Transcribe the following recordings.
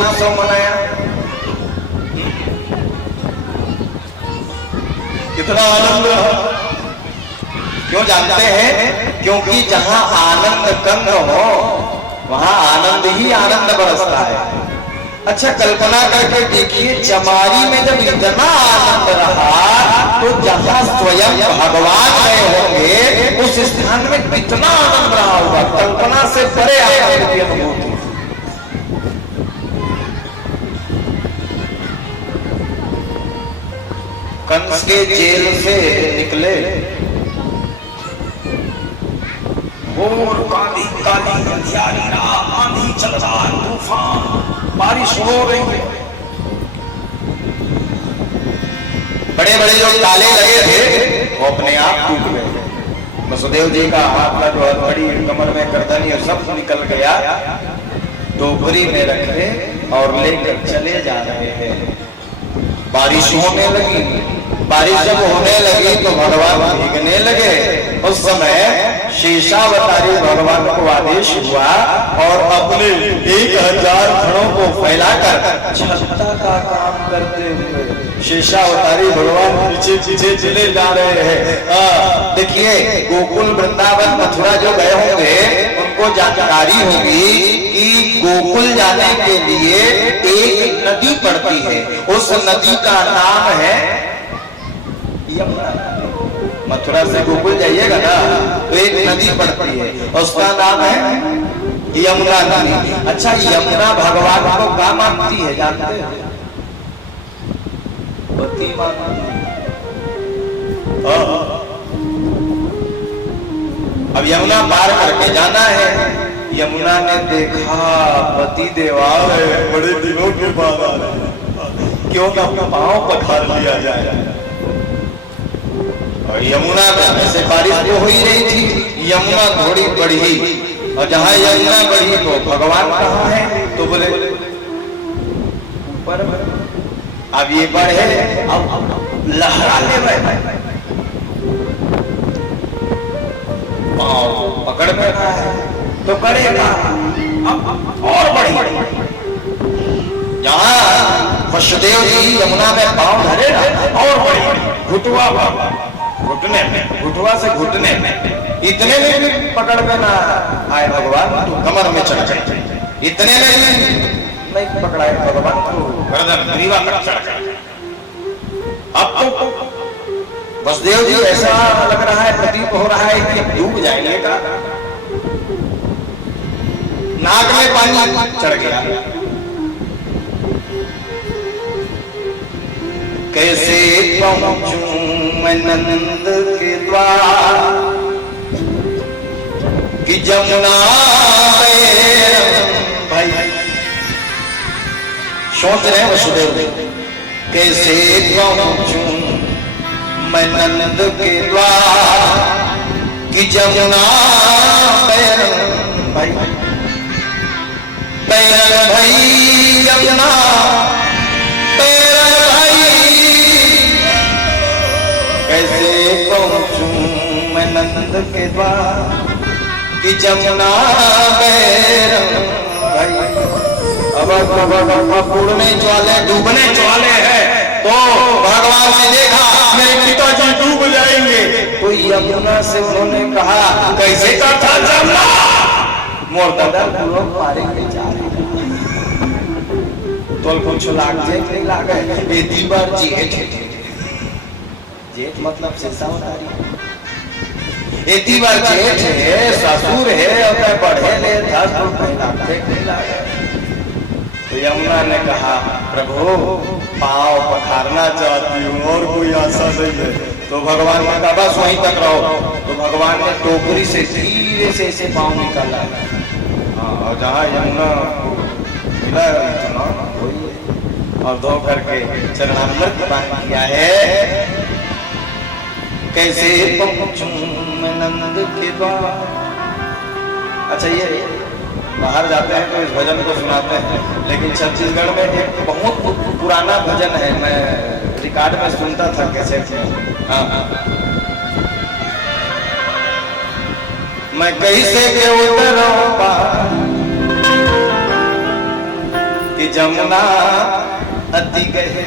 उत्सव मनाया, कितना आनंद रहा। क्यों जानते हैं? क्योंकि जहां आनंद कंद हो वहां आनंद ही आनंद बरसता है। अच्छा कल्पना करके देखिए, चमारी में जब इतना आनंद रहा तो जहां स्वयं भगवान गए होंगे उस स्थान में कितना आनंद रहा होगा। कल्पना से परे आनंद की अनुभूति। कंस के जेल से निकले, और काली काली अंधियारी रात, आंधी चल रहा है, तूफान, बारिश हो रही है। बड़े बड़े जो ताले लगे थे वो अपने आप टूट गए। वसुदेव जी का हाथ का जो हथकड़ी, कमर में गर्दनी और सब निकल गया। टोकरी में रखे और लेकर चले जा रहे हैं। बारिश होने लगी। बारिश जब होने लगी तो भगवान भीगने लगे। उस समय शेषावतारी भगवान को आदेश हुआ और अपने 1000 खड़ों को फैलाकर छत्ता का काम करते हुए शेषावतारी भगवान पीछे पीछे चले जा रहे हैं। देखिए गोकुल वृंदावन मथुरा जो गए होंगे उनको जानकारी होगी कि गोकुल जाने के लिए एक नदी पड़ती है। उस नदी का नाम है यमुना। मथुरा से गोकुल जाइएगा ना तो एक नदी पड़ती है, उसका नाम है यमुना नदी। अच्छा यमुना भगवान को क्या मानती है जानते हैं? पति मानती है। अब यमुना पार करके जाना है। यमुना ने देखा पति देवा बड़े दिनों के बाद आ रहे हैं, क्यों ना अपना पांव पखार लिया जाए। और यमुना में से बारिश तो हो ही रही थी, यमुना थोड़ी बढ़ी और जहां यमुना बढ़ी तो भगवान कहाँ है? तो बोले ऊपर। अब ये बढ़े, अब लहरा ले रहे, पांव पकड़ में रहा है तो करेगा और बढ़ी। जहां वसुदेव जी यमुना में पांव धरे और बढ़ी, घुटने में, घुटवा से घुटने में, इतने में पकड़ में ना आए भगवान तो कमर में चढ़ गए। इतने में नहीं पकड़ाए भगवान तो गर्दन ग्रीवा पर चढ़ गए। अब तो वसुदेव जी ऐसा लग रहा है, प्रतीत हो रहा है कि डूब जाएंगे का। नाक में पानी चढ़ गया। कैसे पहुंचूं मैं नंद के द्वार कि जमुना भाई। सोच रहे हैं वसुदेव कैसे पहुंचूं मैं नंद के द्वार कि जमुना भाई भाई जमुना कैसे पहुंचूं मैं नंद के द्वार कि जमुना अब उड़ने वाले डूबने वाले हैं। तो भगवान ने देखा मेरे पिताजी डूब जाएंगे तो यमुना से उन्होंने कहा कैसे का था जमुना मोर दादा लोग मारेंगे जा रहे तो कुछ लाग नहीं लागे ये दीवार जेठ जेठ मतलब शेषावतारी इतनी बार जेठ है ससुर है और बढ़े ले था तो यमुना ने कहा प्रभु पाँव पखारना चाहती हूँ और कोई आशा नहीं है। तो भगवान ने कहा बस वहीं तक रहो। तो भगवान ने टोकरी से धीरे से ऐसे पाँव निकाला और जहाँ यमुना मिला और धो करके चरणामृत पान किया है। कैसे पहुंचूं मैं नंद के द्वार। अच्छा ये बाहर जाते हैं तो इस भजन को सुनाते हैं, लेकिन छत्तीसगढ़ में एक बहुत पुराना भजन है, मैं रिकॉर्ड में सुनता था कैसे। हाँ मैं कैसे के उतरूं कि जमुना अति गहरी,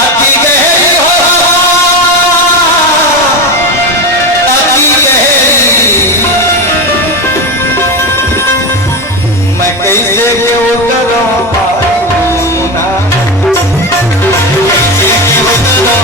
अति गहरी हो, अति गहरी, मैं कैसे के उतरूं यमुना, कैसे के उतरूं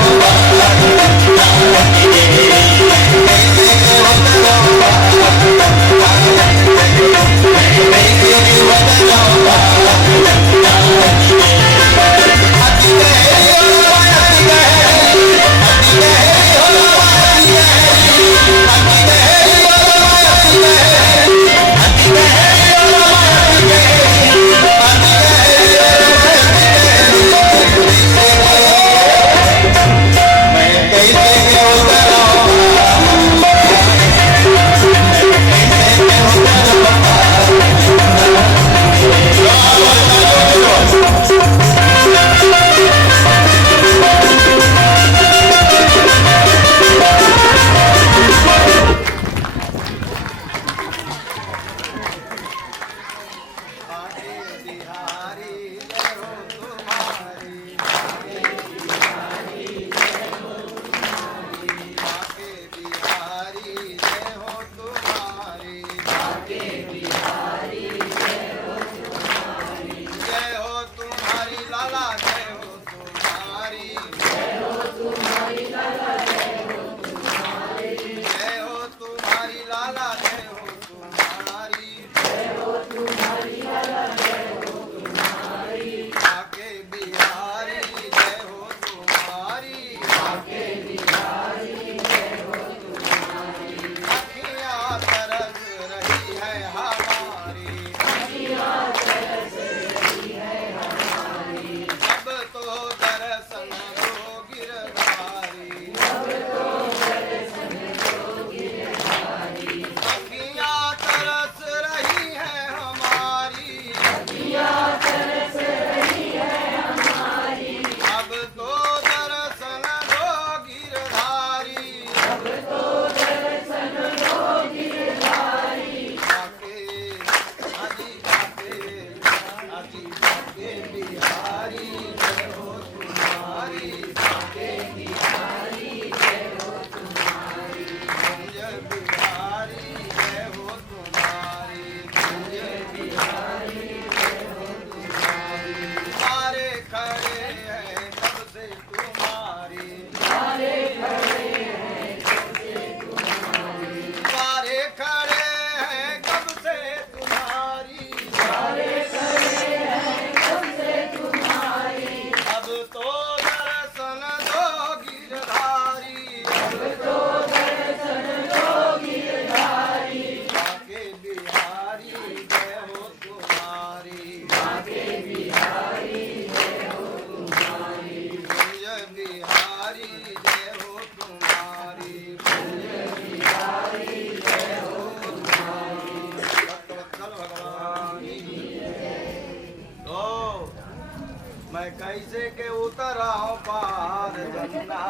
मैं कैसे के उतरा पार जमुना,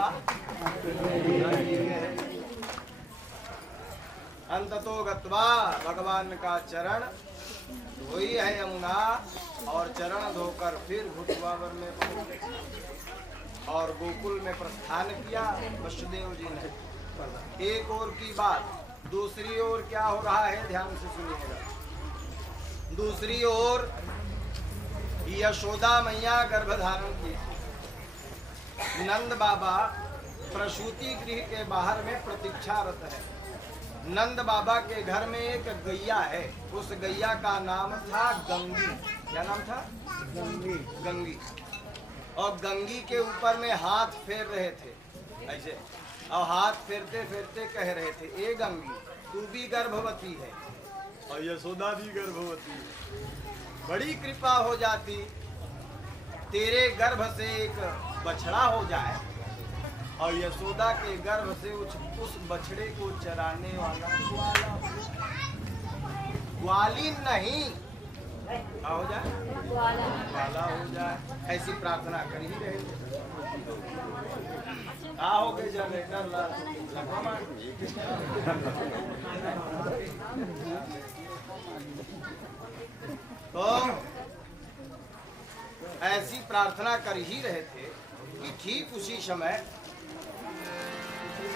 अंततो गत्वा भगवान का चरण धोई है यमुना और चरण धोकर फिर घुटवावर में पहुंचे और गोकुल में प्रस्थान किया वसुदेव जी ने। एक और की बात, दूसरी ओर क्या हो रहा है ध्यान से सुनिएगा। दूसरी ओर यशोदा मैया गर्भधारण की, नंद बाबा प्रसूति गृह के बाहर में प्रतीक्षारत है। नंद बाबा के घर में एक गैया है, उस गैया का नाम था गंगी। क्या नाम था? गंगी। गंगी। और गंगी के ऊपर में हाथ फेर रहे थे ऐसे, और हाथ फेरते फेरते कह रहे थे, ए गंगी तू भी गर्भवती है और यशोदा भी गर्भवती है, बड़ी कृपा हो जाती तेरे गर्भ से एक बछड़ा हो जाए और यशोदा के गर्भ से उस बछड़े को चराने वाला ग्वाली नहीं क्या हो जाए, ग्वाला हो जाए। ऐसी प्रार्थना कर ही रहे थे। हो गए जनरेटर तो प्रार्थना कर ही रहे थे कि ठीक उसी समय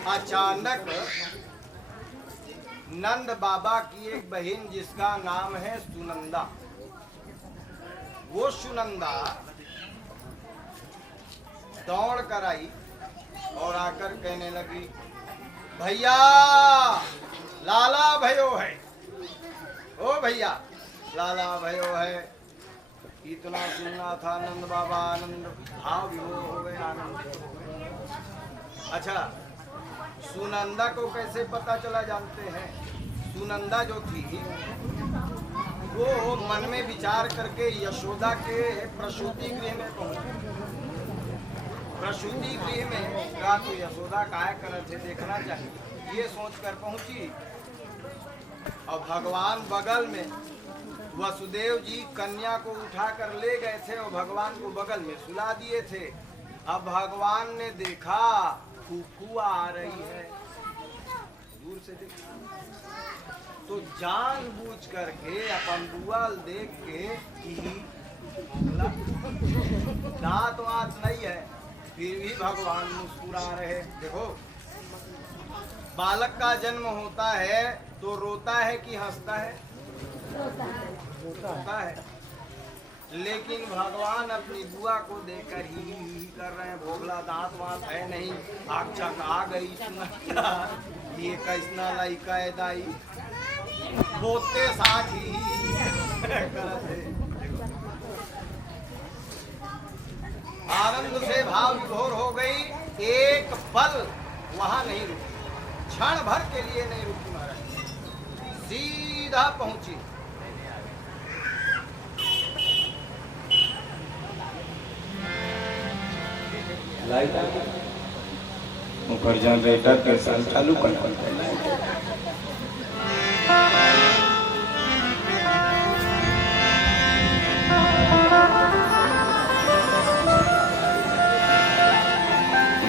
अचानक नंद बाबा की एक बहन जिसका नाम है सुनंदा, वो सुनंदा दौड़ कर आई और आकर कहने लगी, भैया लाला भयो है, ओ भैया लाला भयो है। इतना सुनना था, नंद बाबा आनंद भाव विभोर हो गए, आनंदित हो गए। अच्छा, सुनंदा को कैसे पता चला जानते हैं? सुनंदा जो थी वो मन में विचार करके यशोदा के प्रसूति गृह में पहुंची। प्रसूति गृह में का तो यशोदा काय कर थे देखना चाहिए, ये सोचकर पहुंची। और भगवान बगल में, वसुदेव जी कन्या को उठा कर ले गए थे और भगवान को बगल में सुला दिए थे। अब भगवान ने देखा कुकू आ रही है, दूर से देखा तो जानबूझ करके अपन बुआल देख के दांत वात नहीं है, फिर भी भगवान मुस्कुरा रहे। देखो, बालक का जन्म होता है तो रोता है कि हंसता है? रोता है। लेकिन भगवान अपनी बुआ को देखकर ही कर रहे हैं। भोगला दांत वात है नहीं, आग चक आ गई सुनंदा, ये कैसना लइका है दाई, बोते साथ ही आनंद से भाव विभोर हो गई। एक पल वहां नहीं रुकी, क्षण भर के लिए नहीं रुकी महाराज, सीधा पहुंची। ऊपर जनरेटर के साथ चालू कर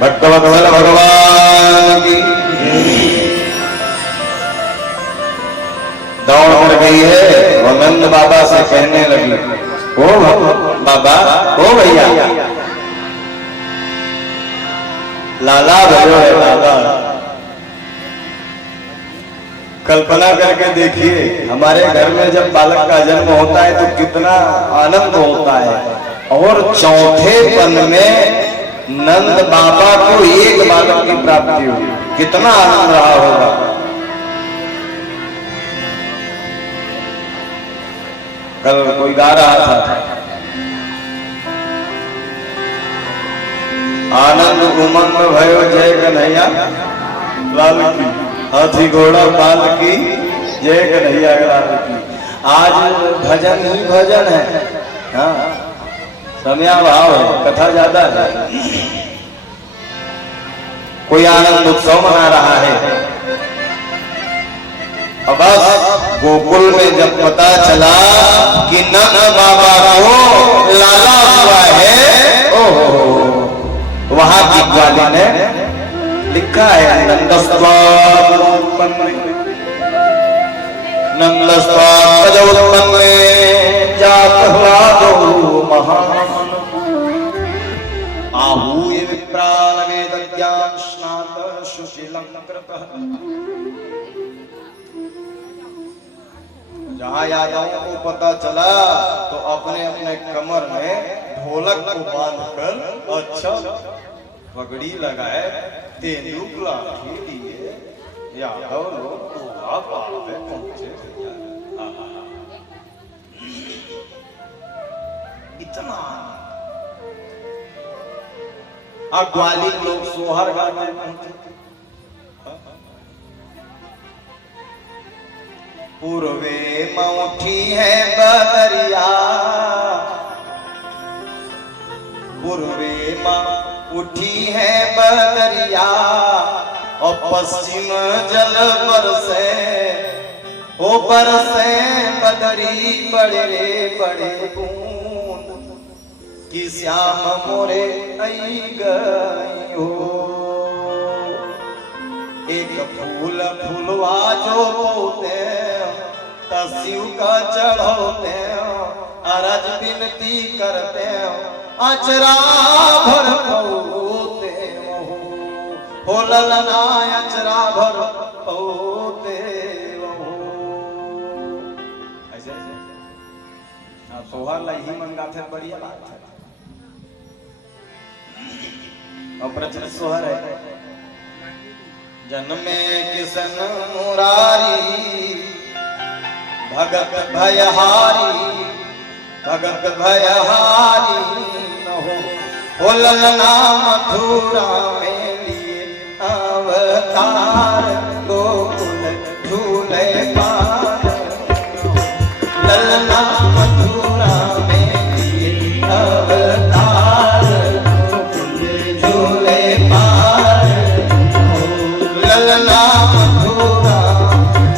भक्तवत्सल भगवान की दौड़ कर गई है और नंद बाबा से कहने लगी, ओ बाबा, ओ भैया, लाला भयो है लाला। कल्पना करके देखिए, हमारे घर में जब बालक का जन्म होता है तो कितना आनंद होता है। और चौथे पन में नंद बाबा को एक बालक की प्राप्ति हुई, कितना आनंद रहा होगा। कल कोई गा रहा था, आनंद उमंग भयो जय कन्हैया लाल की, हाथी घोड़ा पाल की जय कन्हैया लाल की। आज भजन ही भजन है, हाँ, समया भाव है, कथा ज्यादा है। कोई आनंद उत्सव मना रहा है। अब बस गोकुल में जब पता चला कि नंद बाबा को लाला हुआ है, ओहो, वहां की ग्वाली ने लिखा है, नंदस्वात्मन्ने जातह्लादो महान आहूय विप्रान वेदज्ञान स्नात सुशीलं कृतः। जहां यादवों को पता चला तो अपने अपने कमर में ढोलक को बांधकर अच्छा पगड़ी लगाए, तेंदुक लाठी लिए यादव लोग पहुंचे। इतना ग्वाली लोग सोहर गाने पहुंचे। पूर्वे मौठी है बदरिया, पूर्वे उठी है बदरिया, और पश्चिम जल बरसे, ओ बरसे बदरी बड़े बड़े बूंद, कि श्याम मोरे आई गई हो। एक फूल फूलवा जो बोते शिव का चढ़ोते, अरज विनती करते, अचरा भर पौते वहु हो ललना अचरा भर पौते वहु। ऐसे सोहर लही मन गाथे बढ़िया बात है। और प्रचलित सोहर है जन्मे किसन मुरारी भगत भयहारी भगत भयहारी न हो ललना मथुरा में लिए अवतार गोकुल झूले पार ललना मथुरा में लिए अवतार गोकुल झूले पार ललना मथुरा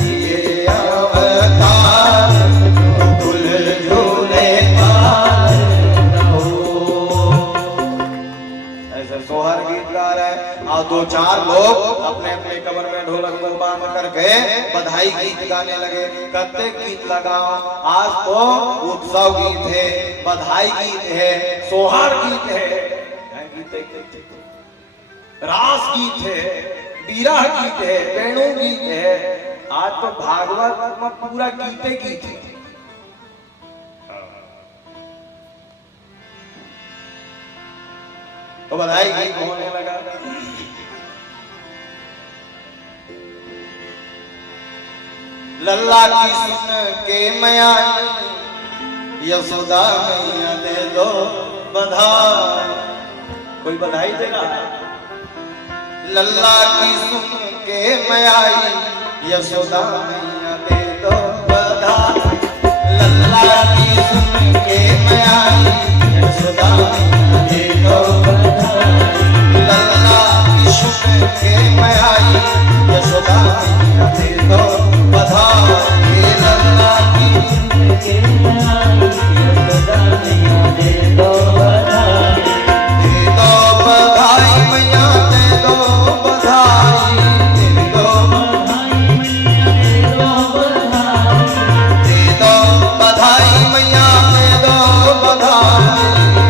लिए अवतार गोकुल झूले पार। ऐसे सोहर गीत गा रहे हैं और दो चार लोग अपने अपने कमर में ढोलक बांध करके बधाई गीत गाने लगे। कत्ते गीत लगाओ, आज तो उत्सव गीत है, बधाई गीत है, सोहर गीत है, रास गीत है, बीरा गीत है, वेणु गीत है। आज तो भागवत में पूरा गीते गीत है। तो बधाई गीत होने लगा। लल्ला की सुन के मैया यशोदा मैया दे दो बधाई। कोई बधाई देगा? लल्ला की सुन के मैया यशोदा मैया दे दो बधाई। लल्ला की सुन के मैया यशोदा मैया दे दो बधाई। लल्ला की सुन के मैया यशोदा मैया दे दो बधाई। लल्ला की सुन के मैया यशोदा मैया दे दो बधाई। दे दो बधाई मैया दे दो बधाई। दे दो बधाई मैया दे दो बधाई। दे दो बधाई मैया दे दो बधाई।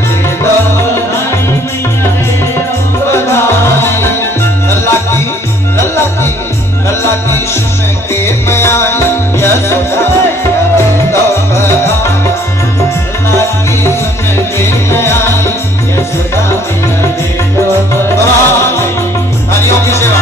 दे दो बधाई मैया दे दो बधाई। लल्ला की सुन के मैया यशोदा मैया दे दो बधाई। लल्ला की सुन के मैया यशोदा मैया दे दो बधाई। हरिओम की सेवा।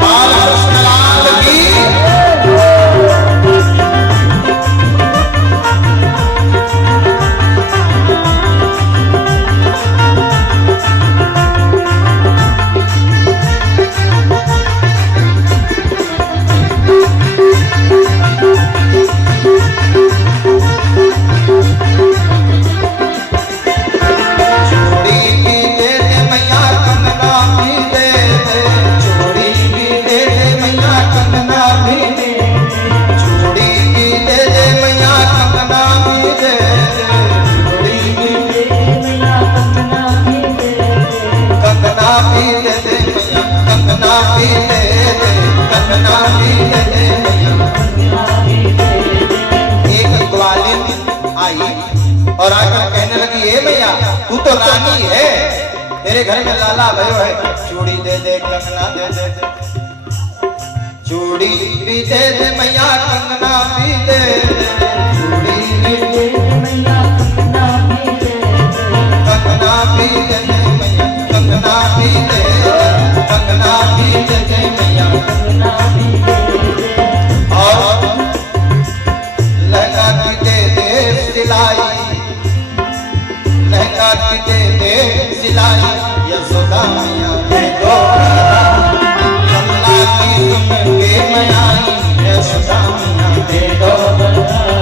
बालकृष्ण लाल की चूड़ी भी दे दे मैया कंगना भी दे दे। चूड़ी भी दे दे मैया कंगना भी दे दे। चूड़ी भी दे दे मैया कंगना भी दे दे। चूड़ी भी दे दे मैया कंगना भी दे दे। कंगना भी दे दे मैया कंगना भी दे दे। कंगना भी दे दे मैया कंगना भी दे दे। एक ग्वालिन आई और आकर कहने लगी, ए मैया तू तो रानी है, तेरे घर में लाला भयो है, चूड़ी दे दे कंगना दे दे। चूड़ी भी दे दे मैया कंगना भी दे दे। चूड़ी भी दे दे मैया कंगना भी दे दे। कंगना भी दे दे मैया कंगना भी दे दे। कंगना भी दे दे मैया कंगना भी दे दे। और लहंगा की दे दे सिलाई। लहंगा की दे दे सिलाई। यशोदा मैया दे दो बधाई। लल्ला की सुन के मैया यशोदा मैया दे दो बधाई।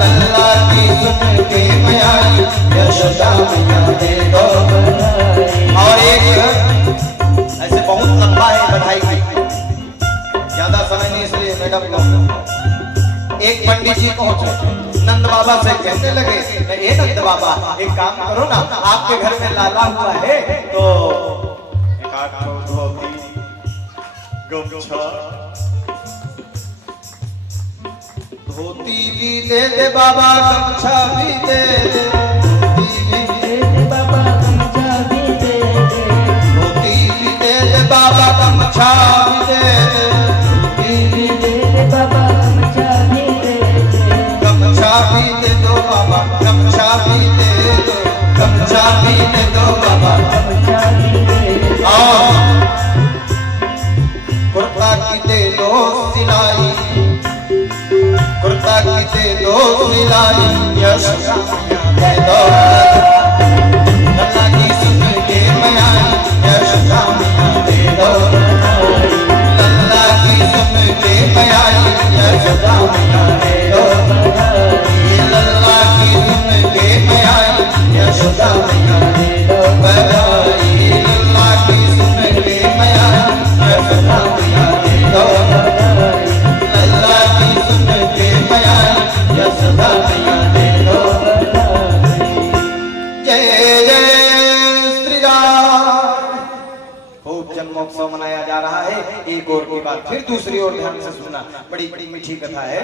लल्ला की सुन के मैया यशोदा मैया दे दो बधाई। और एक ऐसे बहुत लंबा है बधाई, ज्यादा समय नहीं इसलिए मैडम को एक पंडित जी पहुंचे, नंद बाबा से कहने लगे, ए नंद बाबा एक काम करो ना, आपके घर में लाला हुआ है तो एक आध धोती गमछा धोती भी दे दे बाबा, गमछा भी दे दे, बाबा गमछा भी दे दे, धोती भी दे दे बाबा, गमछा भी दे दे, बाबा गमछा भी दे दे, गमछा भी दे दो बाबा, गमछा भी दे दो, गमछा भी दे दो बाबा, गमछा भी दे दे, कुर्ता की दे दो सिलाई, कुर्ता की दे दो सिलाई, यश दे दो लल्ला की सुन के मैं आई, यश दे दो लल्ला की सुन के मैं आई, यश दे दो लल्ला की सुन के मैं आई, यश दे दो बधाई, लल्ला की सुन के मैं आई, यश दे दो लल्ला की सुन के मैं आई, यश दे दो। जय जय श्री राम। खूब जन्मोत्सव मनाया जा रहा है। एक और की बात फिर दूसरी ओर ध्यान से सुनना, बड़ी बड़ी मीठी कथा है।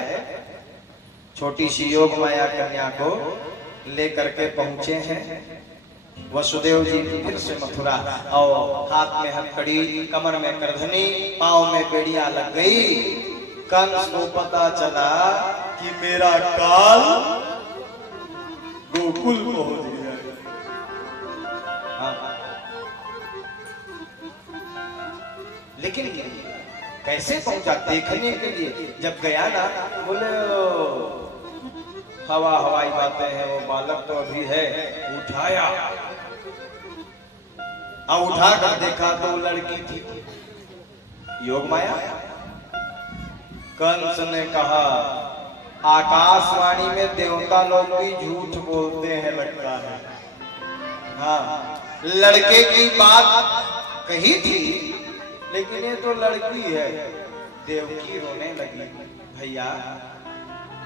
छोटी सी योग माया कन्या को लेकर के पहुंचे हैं वसुदेव जी फिर से मथुरा, और हाथ में हथकड़ी, कमर में करधनी, पांव में बेड़ियां लग गई। कंस को पता चला कि मेरा काल गोकुल पहुंच गया। हाँ। लेकिन कैसे पहुंचा देखने के लिए जब गया ना, बोले हवाई बातें हैं, वो बालक तो अभी है। उठाया और उठाकर देखा तो लड़की थी, योग माया। कंस ने कहा आकाशवाणी में देवता लोग भी झूठ बोलते हैं लगता है। हाँ, लड़के की बात कही थी लेकिन ये तो लड़की है। देवकी रोने लगी, भैया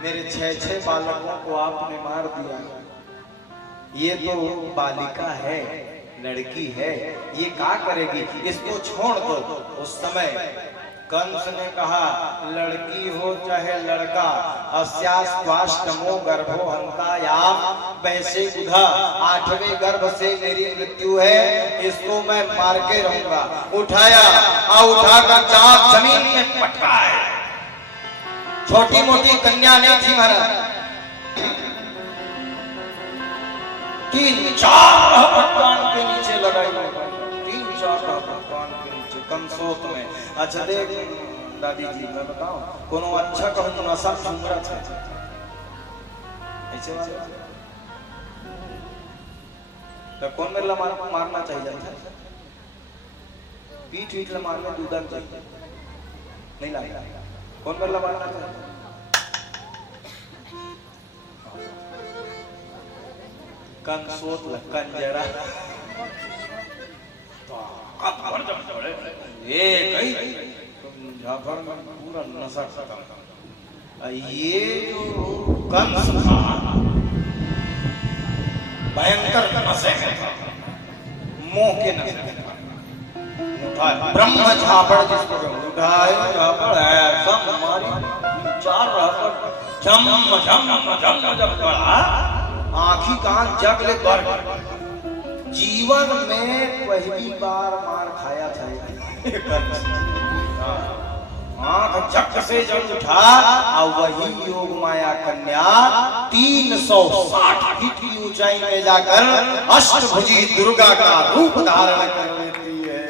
मेरे 6 बालकों को आपने मार दिया, ये तो बालिका है, लड़की है, ये क्या करेगी, इसको छोड़ दो। उस समय कंस ने कहा लड़की हो चाहे लड़का, अस्यास्वाष्टमो गर्भो हंतायाम, वैसे बुधा 8वें गर्भ से मेरी मृत्यु है, इसको मैं मार के रहूंगा। उठाया और उठाकर चाक जमीन में पटकाया। छोटी मोटी कन्या नहीं थी महाराज, 3-4 भगवान के नीचे लगाई, 3-4 भगवान के नीचे कंसोत में। अच्छा देख दादी जी, मैं बताऊं कोनो अच्छा कहूं नशा सुंदर था ऐसे वाला तो कौन मेरे मारना चाहिए था, पीठ मारने दूधन चाहिए नहीं लगा, कौन मेरे मारना चाहिए। कंसोत कंजरा झाफड़ में पूरा नशा खत्म। ये जो कंस था भयंकर नशे में था, मोह के नशे में था। उठाए ब्रह्म झापड़, जिसको उठाए झापड़ है सब हमारी 4 रहकर झम झम झम जब पड़ा, आँखी कान जग ले बर। जीवन में पहली बार मार खाया था आंख झक से जब उठा, और वही योग माया कन्या 360 फीट की ऊंचाई में जाकर अष्टभुजी दुर्गा का रूप धारण कर लेती है।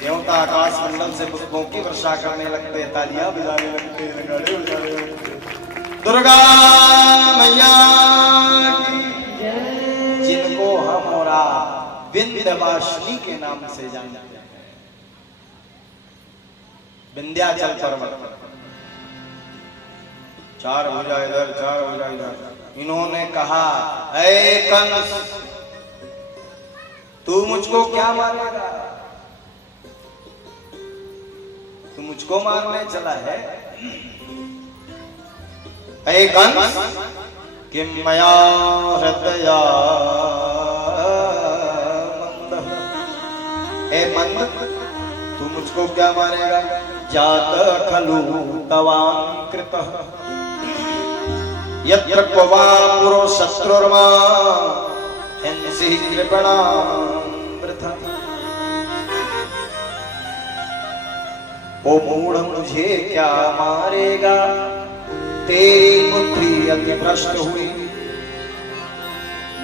देवता आकाश मंडल से पुष्पों की वर्षा करने लगते, तालियां बजाने लगते, नगाड़े बजाने लगते। दुर्गा मैया की, जिनको हम और विंध्यवासिनी के नाम से जानते हैं, विंध्याचल पर्वत। 4 भुजा इधर, 4 भुजा इधर। इन्होंने कहा ऐ कंस, तू मुझको क्या मारेगा, तू मुझको मारने चला है, हे कंस किम मया हृदया मंद, हे मंद तू मुझको क्या मारेगा? जात खलु तवां कृतः यत्र क्वा पुरो शत्रुर्मा हिंसी कृपणामृता। ओ मूढ़ मुझे क्या मारेगा? तेरी बुद्धि अति भ्रष्ट हुई,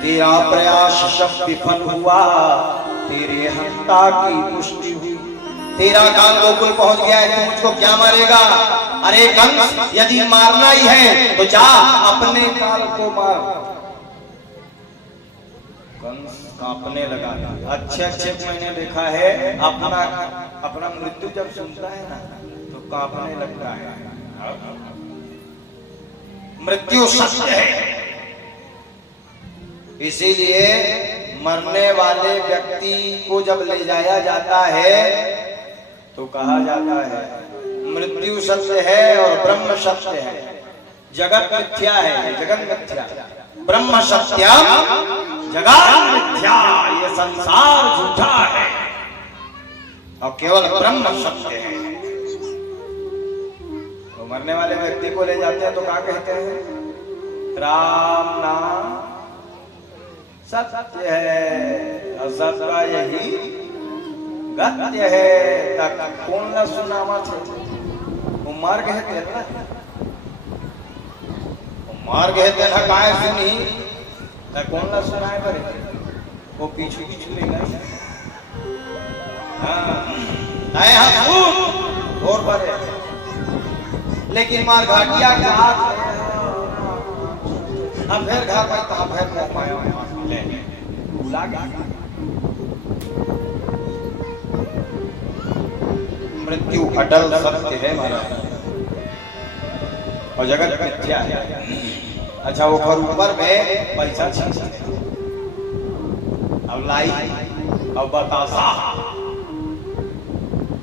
तेरा प्रयास सब विफल हुआ, तेरे हत्या की पुष्टि हुई, तेरा काल गोकुल पहुंच गया है, तू मुझको क्या मारेगा? अरे कंस, यदि मारना ही है तो जा अपने काल को मार। कंस कांपने लगा। अच्छे मैंने देखा है अपना मृत्यु जब सुनता है ना तो कांपने लगता है। मृत्यु सत्य है, इसीलिए मरने वाले व्यक्ति को जब ले जाया जाता है तो कहा जाता है मृत्यु सत्य है और ब्रह्म सत्य है, जगत मिथ्या है, जगत मिथ्या, ब्रह्म सत्यम जगत मिथ्या, ये संसार झूठा है और केवल ब्रह्म सत्य है। तो मरने वाले व्यक्ति को ले जाते हैं तो क्या कहते हैं? राम नाम सत्य है और सत्य यही गत्य है। कौन न सुनावा थे वो मार गए थे ना, मार गए थे ना, काय सुनी कौन न सुनाए पर वो पीछू पीछू ले गए। और पर लेकिन मार घाटिया के हाथ अब फिर घर में कहा फिर भूला गया। मृत्यु अटल सत्य है महाराज और जगत मिथ्या है। अच्छा वो घर ऊपर में पैसा छीनते अब लाई अब बतासा।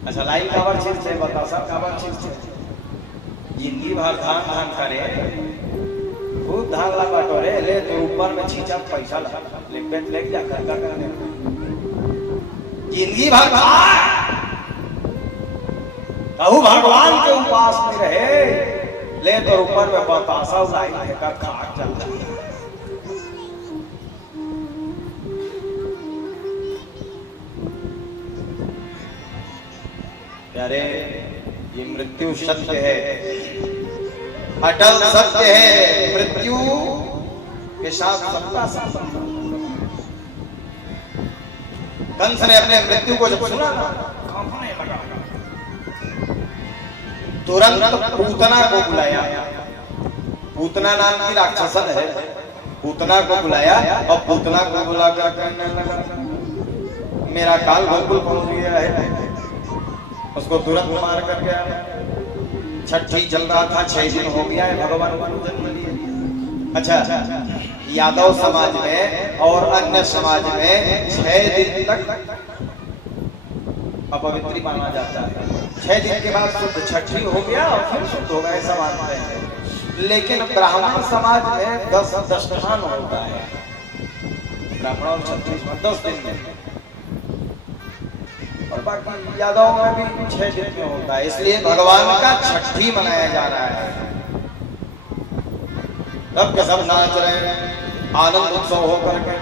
अच्छा लाई काबर छीनते, बतासा काबर छीनते? जिंदगी भर धान धान करे, खूब धान ला बटोरे ले तो ऊपर में छींचा पैसा ले जा खर्चा करने, जिंदगी भर कहू भगवान के उपास में रहे ले तो ऊपर में बतासा लाई का खाक जाता है। प्यारे ये मृत्यु सत्य है, अटल सत्य है, मृत्यु के साथ सबका संबंध। कंस ने अपने मृत्यु को जब सुना ना कांपने लगा, तुरंत पूतना को बुलाया। पूतना नाम की राक्षसन है, पूतना को बुलाया और पूतना को बुलाकर कहने लगा मेरा काल गोकुल पहुंच गया है, उसको तुरंत मार कर गया। छठी चल रहा था, 6 दिन हो गया है भगवान को जन्म लिए। अच्छा यादव समाज में और अन्य समाज में 6 दिन तक अपवित्री माना जाता है। 6 दिन के बाद शुद्ध छठी हो गया और फिर शुद्ध हो गया, ऐसा मानते हैं। लेकिन ब्राह्मण समाज में 10 दशमान होता है, ब्राह्मण और छठी 10 दिन में, और बाकी यादव में भी 6 दिन में होता है। इसलिए भगवान का छठी मनाया जा रहा है। सब के सब नाच रहे हैं, आनंद उत्सव होकर के।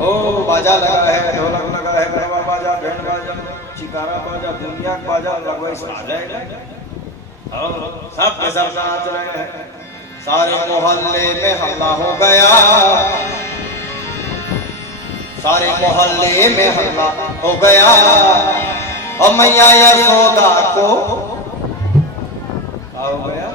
ओ बाजा लगा है, ढोलक लगा है, गरबा बाजा, बैंड बाजा, चिकारा बाजा, दुनिया बाजा लगवाई आ जाएगा और सब के सब नाच रहे हैं। सारे मोहल्ले में हल्ला हो गया, सारे मोहल्ले में हल्ला हो गया और मैया यशोदा को हो गया।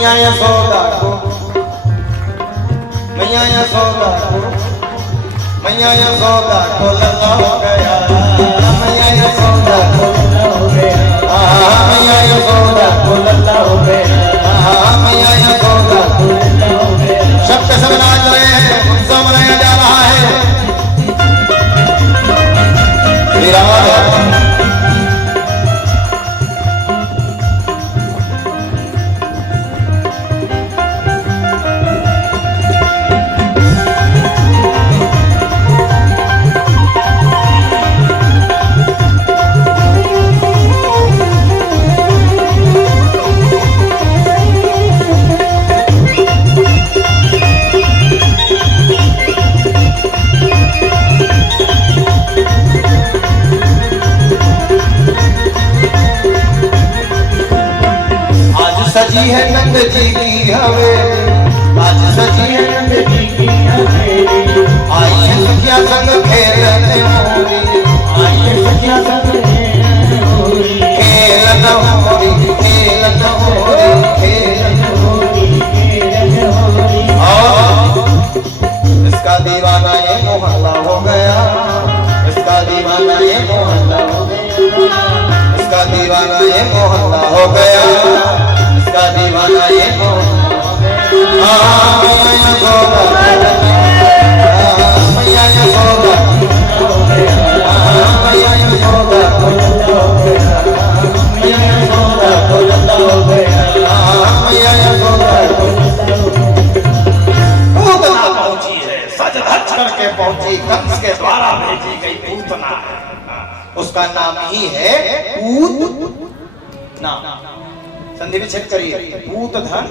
मैया यशोदा को, मैया यशोदा को, मैया यशोदा को लल्ला हो गया, मैया यशोदा को लल्ला हो गया, मैया यशोदा को लल्ला हो गया, मैया यशोदा को लल्ला हो गया। सबके सब नाच रहे हैं, उत्सव मनाया जा रहा है। श्री राम सजी है नंद जी की हवेली, आज सजी है नंद जी की हवेली, आई है सखिया संग खेलने होली, आई है सखिया संग खेलने होली, खेलने होली, खेलने होली, खेलने होली, खेलने होली। और इसका दीवाना ये मोहल्ला हो गया, इसका दीवाना ये मोहल्ला हो गया, इसका दीवाना ये मोहल्ला हो गया, इसका दीवाना ये मैया यशोदा, मैया यशोदा, मैया यशोदा को लल्ला हो गया, मैया यशोदा को लल्ला हो गया, मैया यशोदा को लल्ला हो गया। पूतना पहुंची है, सज धज करके पहुंची, कंस के द्वारा भेजी गई पूतना, उसका नाम ही है पूतना। संधि विच्छेद करिए, पूत धन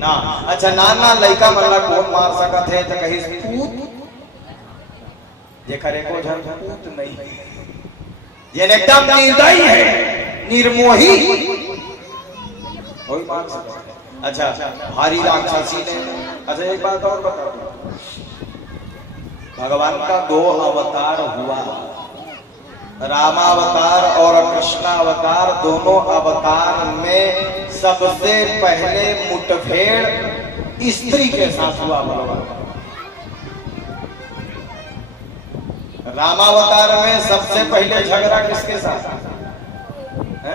ना। अच्छा नाना लइका मल्ला कौन मार सकत है तो कही पूत जे खरे को धन पूत नहीं, ये एकदम निर्दयी है, निर्मोही कोई मार सकता है। अच्छा भारी राक्षसी ने, अच्छा एक बात और बता दो, भगवान का 2 अवतार हुआ, रामावतार और कृष्णावतार, दोनों अवतार में सबसे पहले मुठभेड़ स्त्री के साथ हुआ भगवान। रामावतार में सबसे पहले झगड़ा किसके साथ है?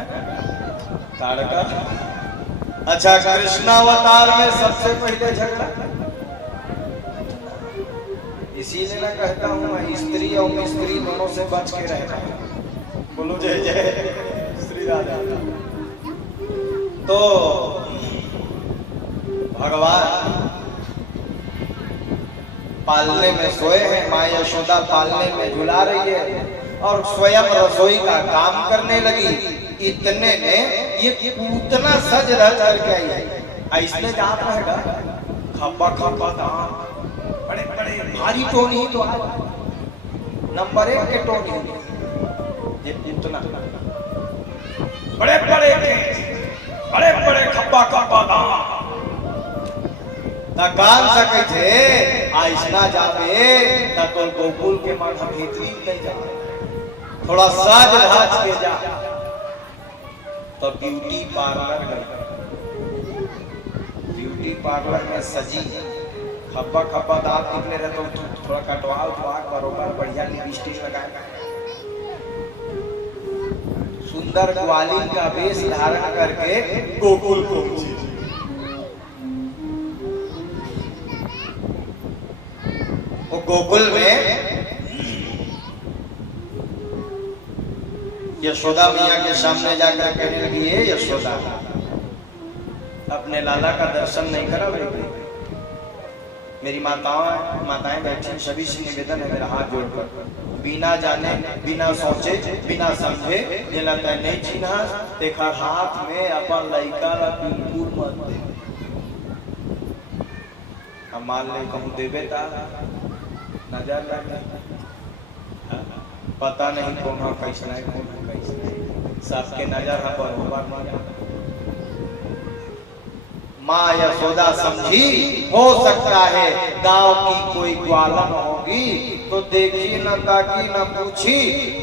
ताड़का। अच्छा कृष्णावतार में सबसे पहले झगड़ा, इसीलिए मैं कहता हूँ मैं स्त्री और मिस्त्री दोनों से बच के रहता हूँ। बोलो जय जय श्री राधा। तो भगवान पालने में सोए हैं, माँ यशोदा पालने में झुला रही है और स्वयं रसोई का काम करने लगी। इतने में ये पूतना सज रज करके आई है, ऐसने दांत रहेगा, खब्बा खब्बा दांत, बड़े बड़े भारी टोनी तो नंबर 1 के टोनी, ये पूतना बड़े बड़े बड़े बड़े खब्बा खब्बा दांत ता कान सके थे आइसना जावे ता तो गोकुल के माथा भीतरी नहीं जा, थोड़ा साज भाज के जा। तो ब्यूटी पार्लर गई, ब्यूटी पार्लर में सजी, खब्बा खब्बा दांत निकले रहे तो थोड़ा कटवाओ, बरोबर बढ़िया लिपस्टिक लगाए, सुंदर ग्वालिन का वेश धारण करके गोकुल पहुंची। वो गोकुल में यशोदा मैया के सामने जाकर कहने लगी, है यशोदा अपने लाला का दर्शन नहीं करा भाई? मेरी माताएं बैठी, सभी से निवेदन है मेरा हाथ जोड़कर, बिना जाने बिना सोचे बिना समझे जेला तय नहीं चिन्हा देखा हाथ में अपन लइका ला बिल्कुल मत दे। हम मान ले कहूँ देवे ता नजर लगे, पता नहीं कौन है कैसा है, कौन है कैसा है, सबके नजर है बरोबर मारा। माँ यशोदा समझी हो सकता है गांव की कोई ग्वालन होगी तो देखी न ताकी न पूछी,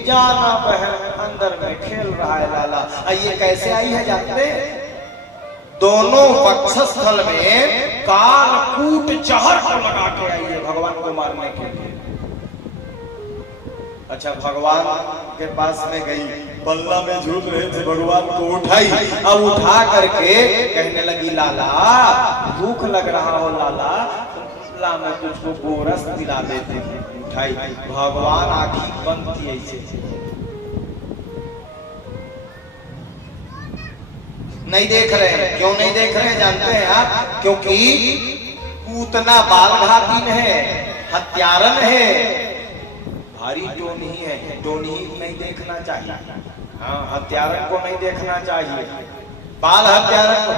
जाना बहन अंदर में खेल रहा है लाला। ये कैसे आई है जानते? दोनों वक्षस्थल में कालकूट जहर को लगा के आई है भगवान को मारने के लिए। अच्छा, भगवान के पास में गई, बल्ला में झूल रहे थे, भगवान को उठाई, अब उठा करके कहने लगी, लाला भूख लग रहा हो लाला, ला मैं तुझको गोरस दिला देती हूँ। उठाई, भगवान आंखी बंद की ऐसे नहीं देख रहे हैं। क्यों नहीं देख रहे हैं जानते हैं आप? क्योंकि पूतना बालघातीन है, हत्यारन है, भारी टोनी है, टोनी नहीं देखना चाहिए। हाँ, हत्यारन को नहीं देखना चाहिए, बाल हत्यारन को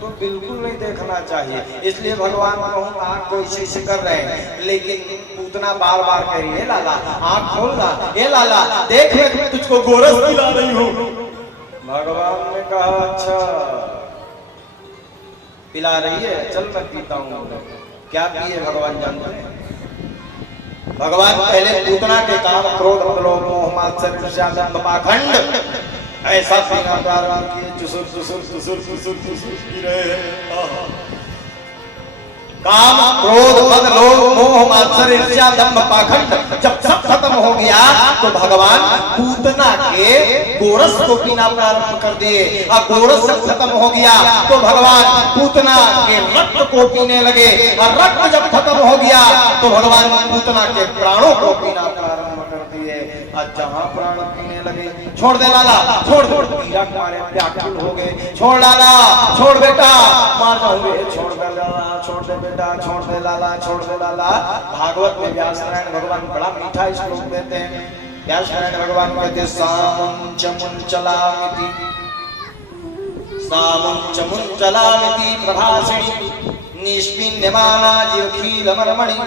तो बिल्कुल नहीं देखना चाहिए। इसलिए भगवान कहूँ आँख को ऐसे कर रहे हैं, लेकिन पूतना बार बार कह रही है, लाला आँख खोलना, ये लाला देख ले तुझको गोरस दिला रही हूँ। भगवान ने कहा अच्छा पिला रही है, चल मैं पीता हूँ। क्या पिए भगवान जानते हैं? भगवान पहले पूतना के काम क्रोध लोभ मोह मात्सर्य पाखंड ऐसा पीना प्रारंभ किए, चुसुर चुसुर चुसुर चुसुर चुसुर पी रहे हैं। काम क्रोध मद लोभ मोह मात्सर्य ईर्ष्या दंभ पाखंड जब सब खत्म हो गया तो भगवान पूतना के गोरस को पीना प्रारंभ कर दिए। अब गोरस सब खत्म हो गया तो भगवान पूतना के रक्त को पीने लगे, और रक्त जब खत्म हो गया तो भगवान पूतना के प्राणों को पीना प्रारंभ कर दिए। और जहाँ प्राण पीने लगे, छोड़ दे लाला, छोड़ दे, पीड़ा मारे व्याकुल हो गए, छोड़ लाला, छोड़ बेटा, मार जाओगे, छोड़ दे लाला, छोड़ दे बेटा, छोड़ दे लाला, छोड़ दे लाला। भागवत में व्यास नारायण भगवान बड़ा मीठा श्लोक देते हैं। व्यास नारायण भगवान कहते सामुंच मुंचलामिति, सामुंच मुंचलामिति प्रभासिणी निष्पिन्यमाना जीवखीलमर्मणि।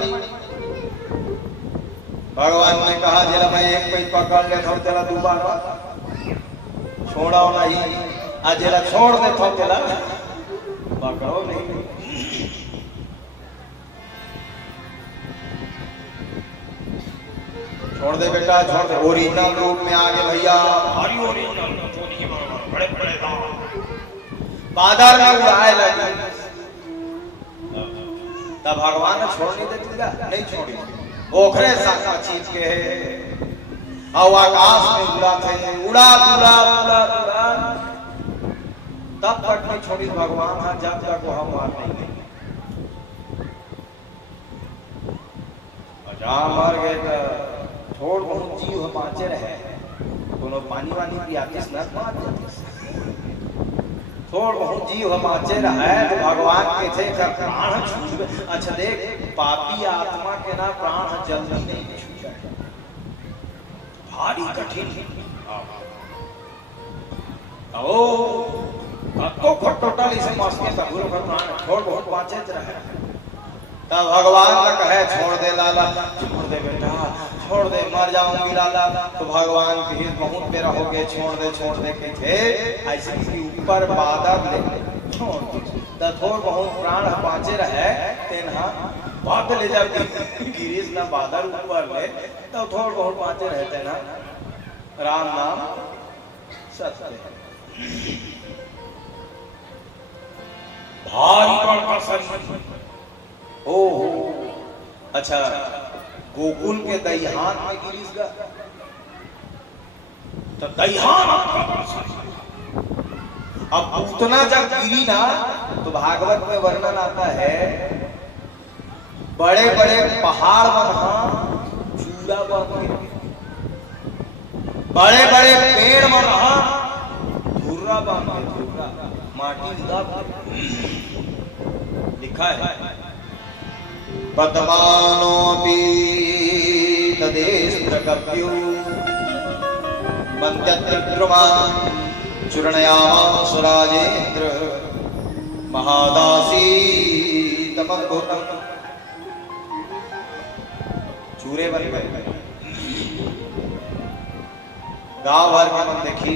भगवान ने कहा जरा मैं एक पैर पकड़ लेता हूँ तेरा दोबारा छोड़ा नहीं, आज जरा छोड़ देता हूँ तेरा पकड़ो नहीं। छोड़ दे बेटा, छोड़ दे। ओरिजिनल रूप में आगे भैया, भारी ओरिजिनल बड़े बड़े बादर में उड़ाए लगे। तब भगवान ने छोड़ नहीं देती, नहीं छोड़ी, ओखरे साथ चीज के है और आकाश में उड़ा थे, उड़ा उड़ा उड़ा उड़ा, तब तक नहीं छोड़ी भगवान। हाँ, जब तक वो हम मार नहीं गए, मर गए तो छोड़ बहुत जीव बाँचे रहे, दोनों पानी वानी पियाते स्नान थोड़ बहुत जीव हम आचे रहे तो भगवान के थे कर प्राण छूटे। अच्छा देख, पापी आत्मा के ना प्राण जल्दी नहीं छूटे, भारी कठिन। ओ तो टोटल इसे मस्के तबुर का प्राण छोड़ बहुत बाँचे रहे। तब भगवान ने कहे छोड़ दे लाला, छोड़ दे बेटा, छोड़ दे, मर जाऊंगी लाला। तो भगवान भी बहुत मेरा हो गए, छोड़ दे के थे ऐसे कि ऊपर बादल ले छोड़ दे थोड़ बहुत प्राण बाँचे रहे तेना बात ले जाती गिरीश ना बादल ऊपर ले तो थोड़ बहुत बाँचे रहते ना। राम नाम सत्य है, भारी बड़ा सत्य। ओ अच्छा, गोकुल के दहिहान में गिरीश गा तो दहिहान अब पूतना जब गिरी ना तो भागवत में वर्णन आता है बड़े बड़े पहाड़ बन चूड़ा बन, बड़े बड़े पेड़ बन धुर्रा बन, धुर्रा माटी लिखा है। पद्मानोऽपि तदेस्त्रकव्यो मन्त्यत्रिद्रुमान् चूर्णयामास राजेन्द्र महादासी तमद्भुतम्। चूरे बन गए, गाँव भर के मन देखी,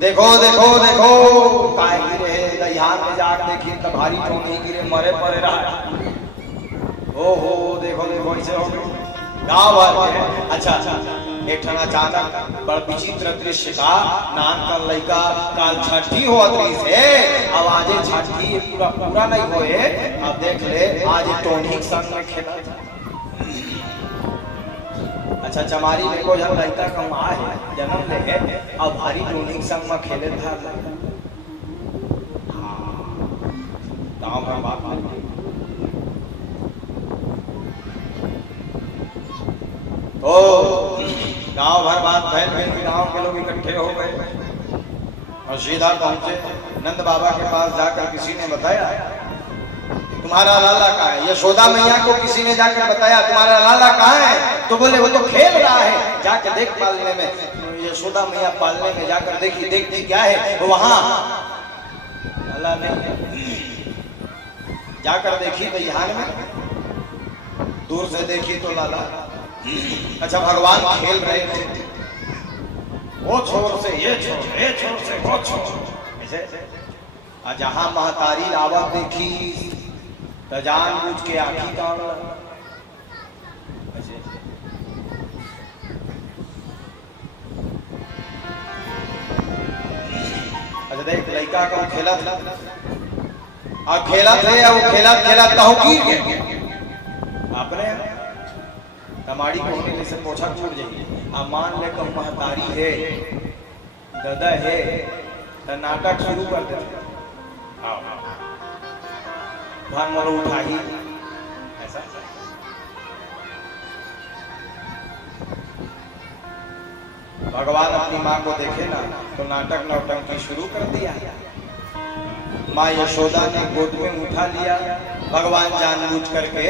देखो देखो देखो काय गिरे दहिहान में जाकर देखिए तो भारी तो नहीं गिरे, मरे पड़े रहा। ओहो देखो देखो ऐसे हो गाँव भर के। अच्छा एक ठन अचानक बड़ विचित्र दृश्य का नान कर लइका काल छठी होत रही से अब आजे छठी पूरा पूरा नहीं होए अब देख ले आज टोनी संग में खेला अच्छा चमारी में को जब लइका का मां है जन्म ले अब भारी टोनी संग में खेले था गांव में बात ओ गांव भर बात फैल गई गांव के लोग इकट्ठे हो गए और सीधा पहुंचे नंद बाबा के पास जाकर किसी ने बताया तुम्हारा लाला कहाँ है। यशोदा मैया को किसी ने जाकर बताया तुम्हारा लाला कहाँ है तो बोले वो तो खेल रहा है जाकर देख पालने में यशोदा मैया पालने में जाकर देखती क्या है वहां लाला नहीं जाकर देखी बिहार में दूर से देखी तो लाला अच्छा भगवान खेल रहे थे वो छोर से ये छोर से वो छोर ऐसे जहां महतारी आवत देखी तो जान बुझ के आखी का अच्छा देख लड़का का खेला था और खेला थे वो खेला कहूं की आपने कमाड़ी को से पोछा छूट जाइए अब मान ले कम महतारी है दादा है तो नाटक शुरू कर दे भान मोर उठा ही ऐसा भगवान अपनी माँ को देखे ना तो नाटक नौटंकी शुरू कर दिया माँ यशोदा ने गोद में उठा लिया भगवान जानबूझ करके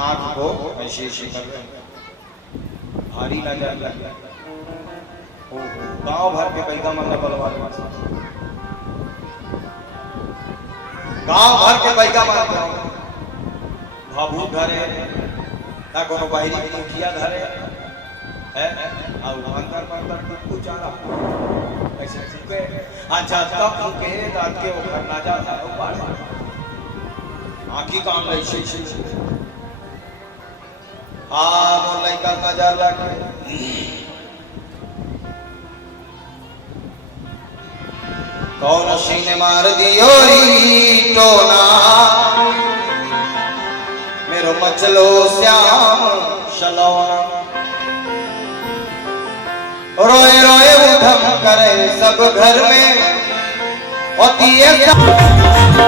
आंख को ऐसे कर भारी नजर लग गांव भर के पैदा मतलब बलवान गांव भर के पैदा मतलब भाभू घरे ना कोनो बाहरी की मुखिया घरे है और अंदर कुछ आ रहा ऐसे पे अच्छा तब के दांत के वो करना जाता है वो बाहर आंखी काम ऐसे वो लड़का नजर लग कौन सीने मार दियो टोना मेरो मचलो श्याम शलोना रोए रोए उधम करे सब घर में होती है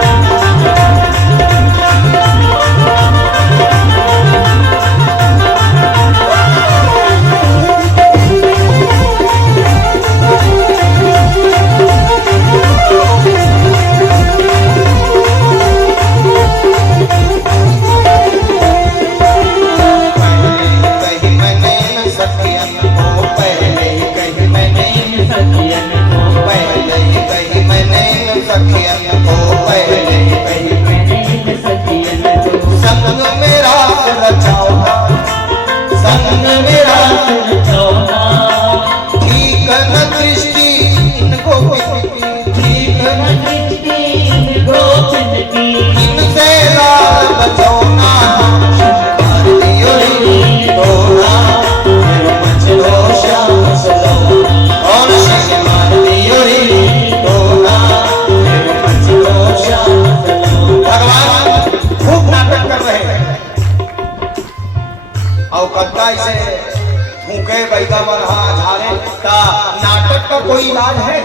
नाटक का कोई इलाज है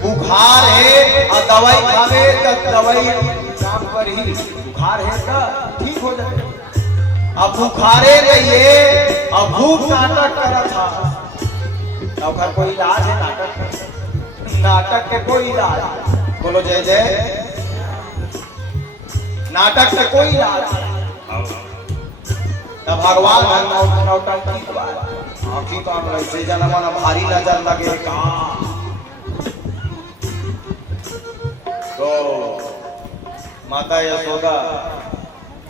बुखार है और दवाई खावे तो दवाई काम पर ही बुखार है तो ठीक हो जाए अब बुखारे रहिए अब भूख नाटक करा था अब का कोई इलाज है नाटक के कोई इलाज बोलो जय जय नाटक से कोई इलाज तब भगवान नौटंकी की बात आँखी काम ऐसे जन्म भारी नजर लगे का तो माता यशोदा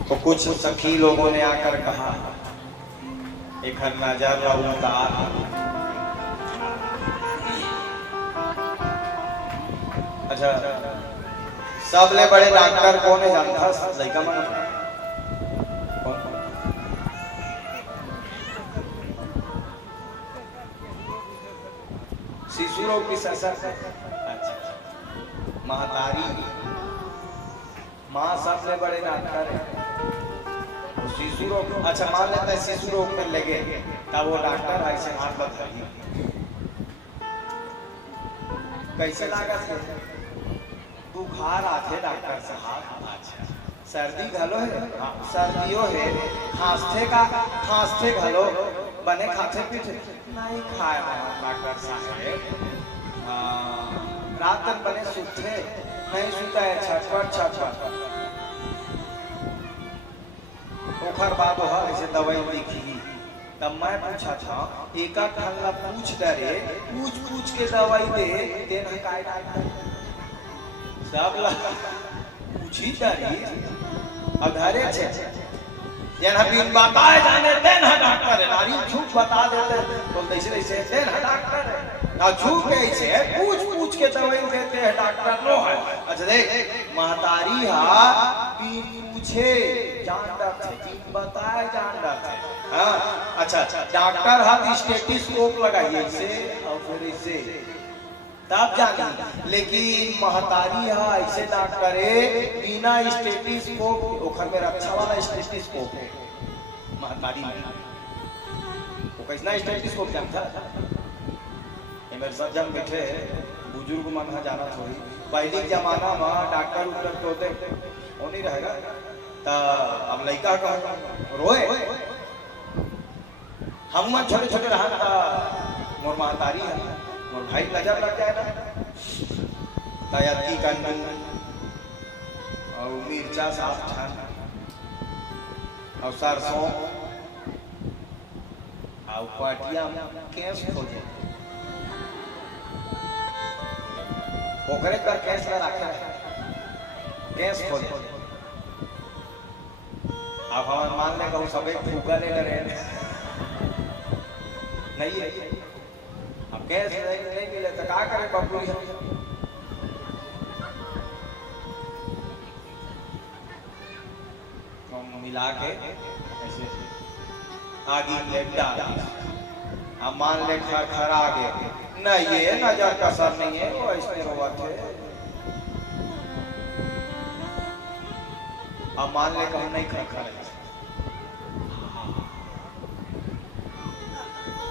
तो कुछ सखी लोगों ने आकर कहा एक नजर उतार अच्छा सबले बड़े डॉक्टर कौन है जानता लड़का मन शिशु रोग की ससर। अच्छा, महतारी माँ सबसे बड़े डॉक्टर है। शिशु रोग, अच्छा मान लेते हैं शिशु रोग में लगे तब वो डॉक्टर ऐसे हाथ बताइए कैसे लागत है? बुखार आते डॉक्टर साहब। अच्छा, सर्दी घलो है? हाँ, सर्दियों है। खांसते घलो बने खाते पीते नहीं खाए डॉक्टर साहब। रात तक बने सुते नहीं सुता है, छटपट ओखर बाद ऐसे दवाई लिखी। तब मैं पूछा था एक खल्ला पूछ डरे पूछ के दवाई दे देना काय सब पूछी डरी अघरे छे जेना बिन बताए जाने देन है डॉक्टर है। नारी झूठ बता देते तो ऐसे देन है डॉक्टर है ना, झूठ कैसे पूछ के दवाई देते हैं डॉक्टर नो है। अच्छा देख महतारी हा पूछे जान डरते बिन बताए जान डरते। हाँ अच्छा, डॉक्टर हाथ स्टेथोस्कोप लगाइए इसे और फिर इसे तब जानी। लेकिन महतारी है ऐसे डॉक्टर है बिना स्टेथोस्कोप ओखर में रक्षा वाला स्टेथोस्कोप है महतारी में। वो कैसा स्टेथोस्कोप जानता मेरे साथ जब बैठे बुजुर्ग मन हा जाना थोड़ी पहले जमाना में डॉक्टर उक्टर तो होते वो नहीं रहेगा ता अब लड़का का रोए हम मन छोटे छोटे रहा था मोर महतारी है मोर भाई नजर लग जाए ना दयाती कंदन और मिर्चा साफ छान और सरसों और पाटिया केस खोजे ओकरे पर केस ला रखे केस खोजे। अब हम मान ले कहूँ सब एक फूका ले रहे नहीं है अब केस नहीं मिले तो क्या करे बबलू मिला के ऐसे आगे लेट डाल। अब मान ले खरा गए नहीं ये नजर कसर नहीं है वो ऐसे रोवत है। अब मान ले कहूँ नहीं खर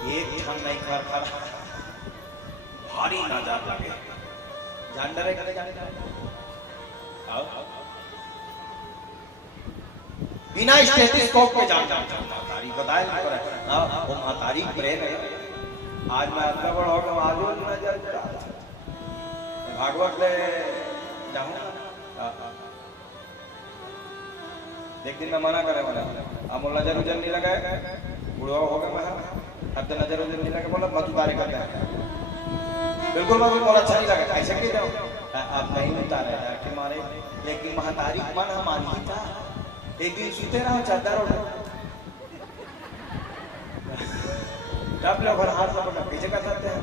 एक ठन नहीं खर भारी नजर लगे जान डरे करे जाने बिना स्टेथोस्कोप पे जान महतारी बताए वो महतारी प्रेम है। आज मैं अपना बड़ा होगा आजू नजर भागवत ले जाऊंगा एक दिन मैं मना करे बोला अब नजर उजर नहीं लगाए बुढ़वा हो गया मैं अब तो नजर उजर नहीं लगे बोला मत उतारे कर बिल्कुल मैं बोला अच्छा नहीं लगा ऐसे क्यों जाओ अब नहीं उतारे कि मारे लेकिन महतारी मन हमारी था एक दिन सूते रहो चादर उठो तब लोग हाथ पकड़ पीछे कर सकते हैं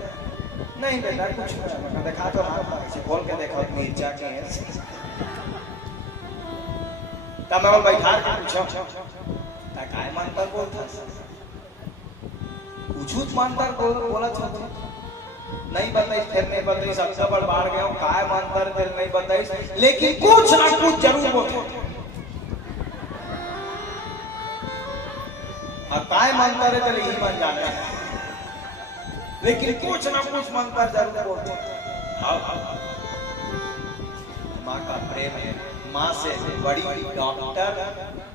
नहीं बेटा कुछ नहीं देखा तो हाथ ऐसे खोल के देखा मिर्चा के तब मैं बैठा के पूछा काय मानता बोलता पूछूत मानता बोला था नहीं बताई फिर नहीं बताई सबसे बड़ बाढ़ गया काय मानता फिर नहीं बताई लेकिन कुछ ना कुछ जरूर बोलते काय मानता रहे चले ही मान जाना लेकिन कुछ ना कुछ मंत्र जरूर बोलते। माँ का प्रेम है माँ से बड़ी डॉक्टर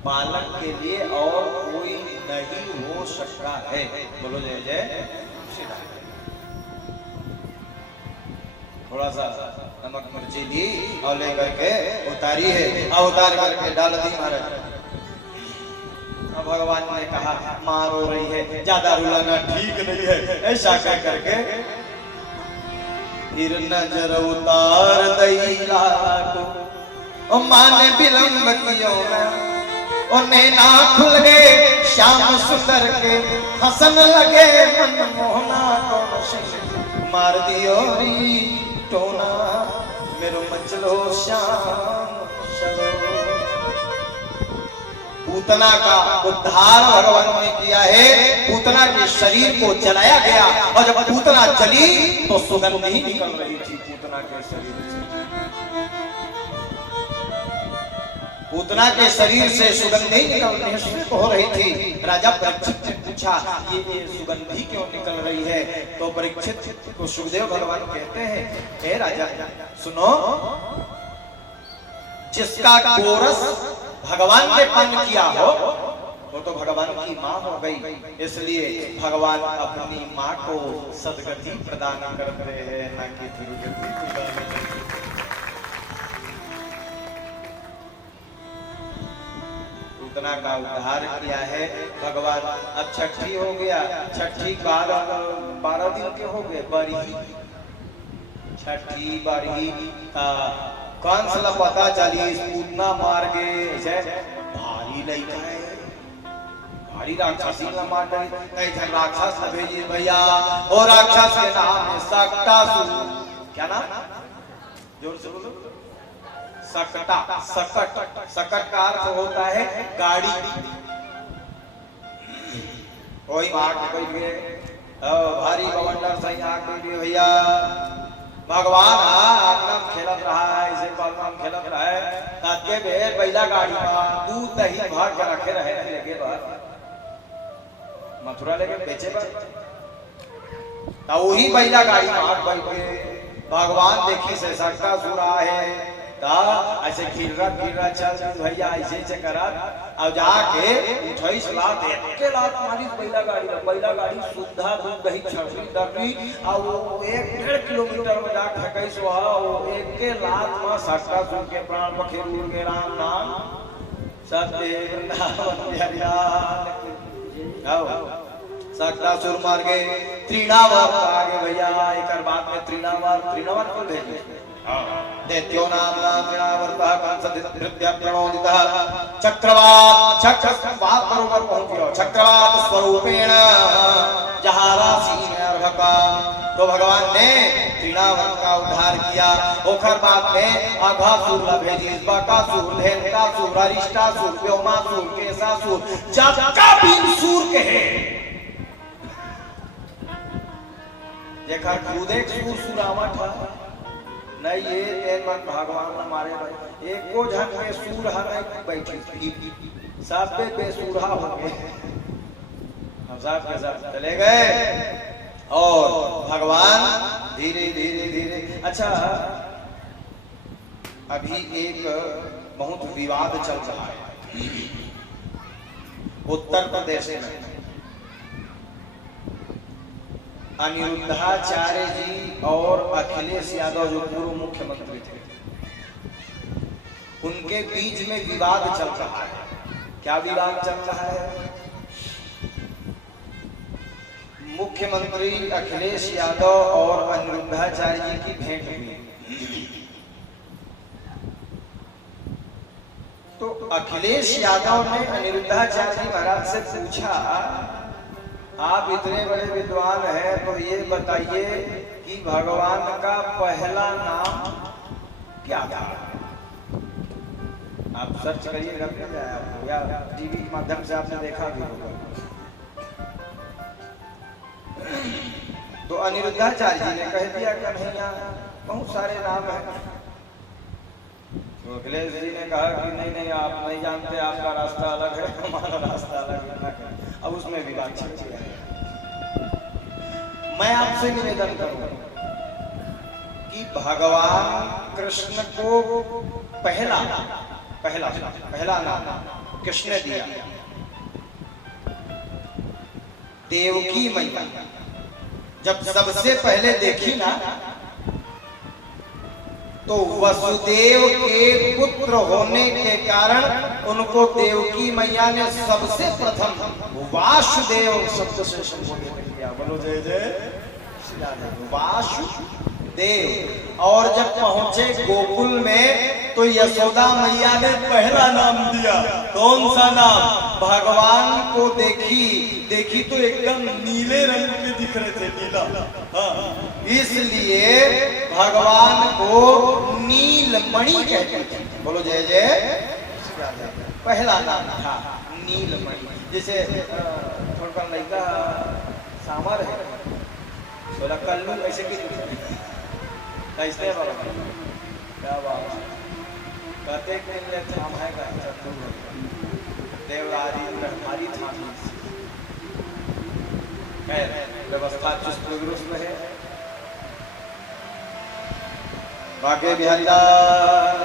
बालक के लिए और कोई नहीं हो सकता है। बोलो जय जय। थोड़ा सा नमक मिर्ची ली और लेकर के उतारी है और उतार करके डाल दी महाराज। भगवान ने कहा माँ रो रही है ज्यादा रुलाना ठीक नहीं है ऐसा कह करके फिर नजर उतार दैला को माँ ने विलंब किया और नैना खुल गए श्याम सुंदर के हसन लगे मनमोहना को मार दियो री टोना मेरो मचलो श्याम पूतना का उद्धार भगवान ने किया है। पूतना के शरीर को जलाया गया और जब पूतना जली तो सुगंध ही निकल रही थी पूतना के शरीर से। पूतना के शरीर से सुगंध ही निकल हो रही थी। राजा परीक्षित ने पूछा ये सुगंध ही क्यों निकल रही है? तो परीक्षित को सुखदेव भगवान कहते हैं, हे राजा सुनो, जिसका गोरस भगवान ने पान किया हो वो तो भगवान की माँ हो गई, इसलिए भगवान अपनी माँ को सदगति प्रदान करते हैं, न कि दुर्गति प्रदान करते हैं। पूतना का उद्धार किया है भगवान। अब छठी हो गया, छठी 12 दिन के हो गए, बरही छठी बरही कंस ला पता चली पूतना मार गए, भारी लइका है, भारी राक्षसी ला मार गई। नहीं राक्षस भेजिए भैया, और राक्षस के नाम है सक्टासुर। क्या नाम? जोर से बोलो। सकटा, सकट, सकट का अर्थ होता है गाड़ी। कोई आग कोई भी भारी बवंडर सही आग कोई भैया, भगवान आगम खेलत रहा है, इसे बलराम खेलत रहा है, ताके बेर बैला गाड़ी में दूध दही भाग के रखे रहे लेके बाहर मथुरा लेके बेचे पर तो वही बैला गाड़ी में आग बैठे भगवान देखी से सकता सुरा है ता ऐसे गिररा चल भैया ऐसे ऐसे करा अब जाके 28 लाख के लाख मारी बैला गाड़ी सुधा दूध दही छड़ी दर्री और 1.5 किलोमीटर में जा ठकई सो वो 1 लाख में सकता सुन के प्राण पखेरु के राम नाम सत्य वृंदावन आओ सकता सुर मार गए त्रिनावर आगे भैया एक बात में त्रिनावर को भेजे दैत्यो नामना त्रिनावर्तः कंसधृत्य प्रणोदितः चक्रवात बरोबर पहुंच गया चक्रवात स्वरूपेण जहारासी अर्भका। तो भगवान ने त्रिनावर्त का उद्धार किया। ओखर बाद में अघासुर ला भेजी, बकासुर, धेनुकासुर, अरिष्टासुर, व्योमासुर, केशासुर, जबका बीन सूर के है जेकर खुदे सूर सुरावा था नहीं ये तेन मन भगवान हमारे भाई एको झन में सूर नहीं बैठी सब पे बेसूरा हो गए, हम सब के सब चले गए और भगवान धीरे धीरे धीरे। अच्छा अभी एक बहुत विवाद चल रहा है उत्तर प्रदेश में। अनिरुद्धाचार्य जी और अखिलेश यादव जो पूर्व मुख्यमंत्री थे उनके बीच में विवाद चल रहा है। क्या विवाद चल रहा है? मुख्यमंत्री अखिलेश यादव और अनिरुद्धाचार्य जी की भेंट हुई। तो अखिलेश यादव ने अनिरुद्धाचार्य जी महाराज से पूछा आप इतने बड़े विद्वान हैं तो ये बताइए कि भगवान का पहला नाम क्या था? आप सर्च करिएगा या टीवी के माध्यम से आपने देखा भी होगा। तो अनिरुद्धाचार्य जी ने कह दिया कि नहीं यहाँ बहुत सारे नाम हैं। तो अखिलेश जी ने कहा कि नहीं आप नहीं जानते, आपका रास्ता अलग है, हमारा रास्ता अलग है। अब उसमें विवाद चल रहा है। मैं आपसे निवेदन करूंगा कि भगवान कृष्ण को पहला नाम कृष्ण ने दिया देवकी मैया। जब सबसे पहले देखी ना तो वसुदेव के पुत्र होने के कारण उनको देवकी मैया ने सबसे प्रथम वासुदेव शब्द से संबोधित किया। बोलो जय जय वासुदेव। और जब पहुंचे गोकुल में तो यशोदा मैया ने पहला नाम दिया। कौन सा नाम? भगवान को देखी तो एकदम नीले रंग में दिख रहे थे, नीला। हाँ, इसलिए भगवान को नीलमणि कहते थे। बोलो जय जय। पहला नाम था नीलमणि। जैसे थोड़ा लड़का सामर है बोला कल्लू ऐसे की कैसे है बाबा क्या बात कहते कि ये थाम है का देवराजी हमारी थाम है व्यवस्था चुस्त दुरुस्त है। बाके बिहारीलाल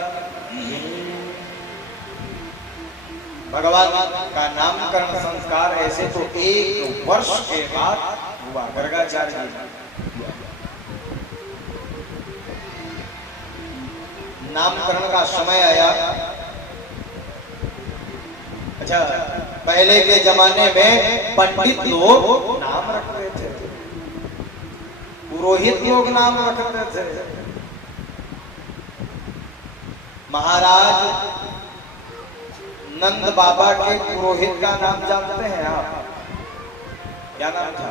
भगवान का नामकरण संस्कार ऐसे तो 1 वर्ष के बाद हुआ। गर्गाचार्य नामकरण का समय आया। अच्छा, पहले के जमाने में पंडित लोग नाम रखते थे, पुरोहित लोग नाम रखते थे। महाराज नंद बाबा के पुरोहित का नाम जानते हैं आप? क्या नाम था?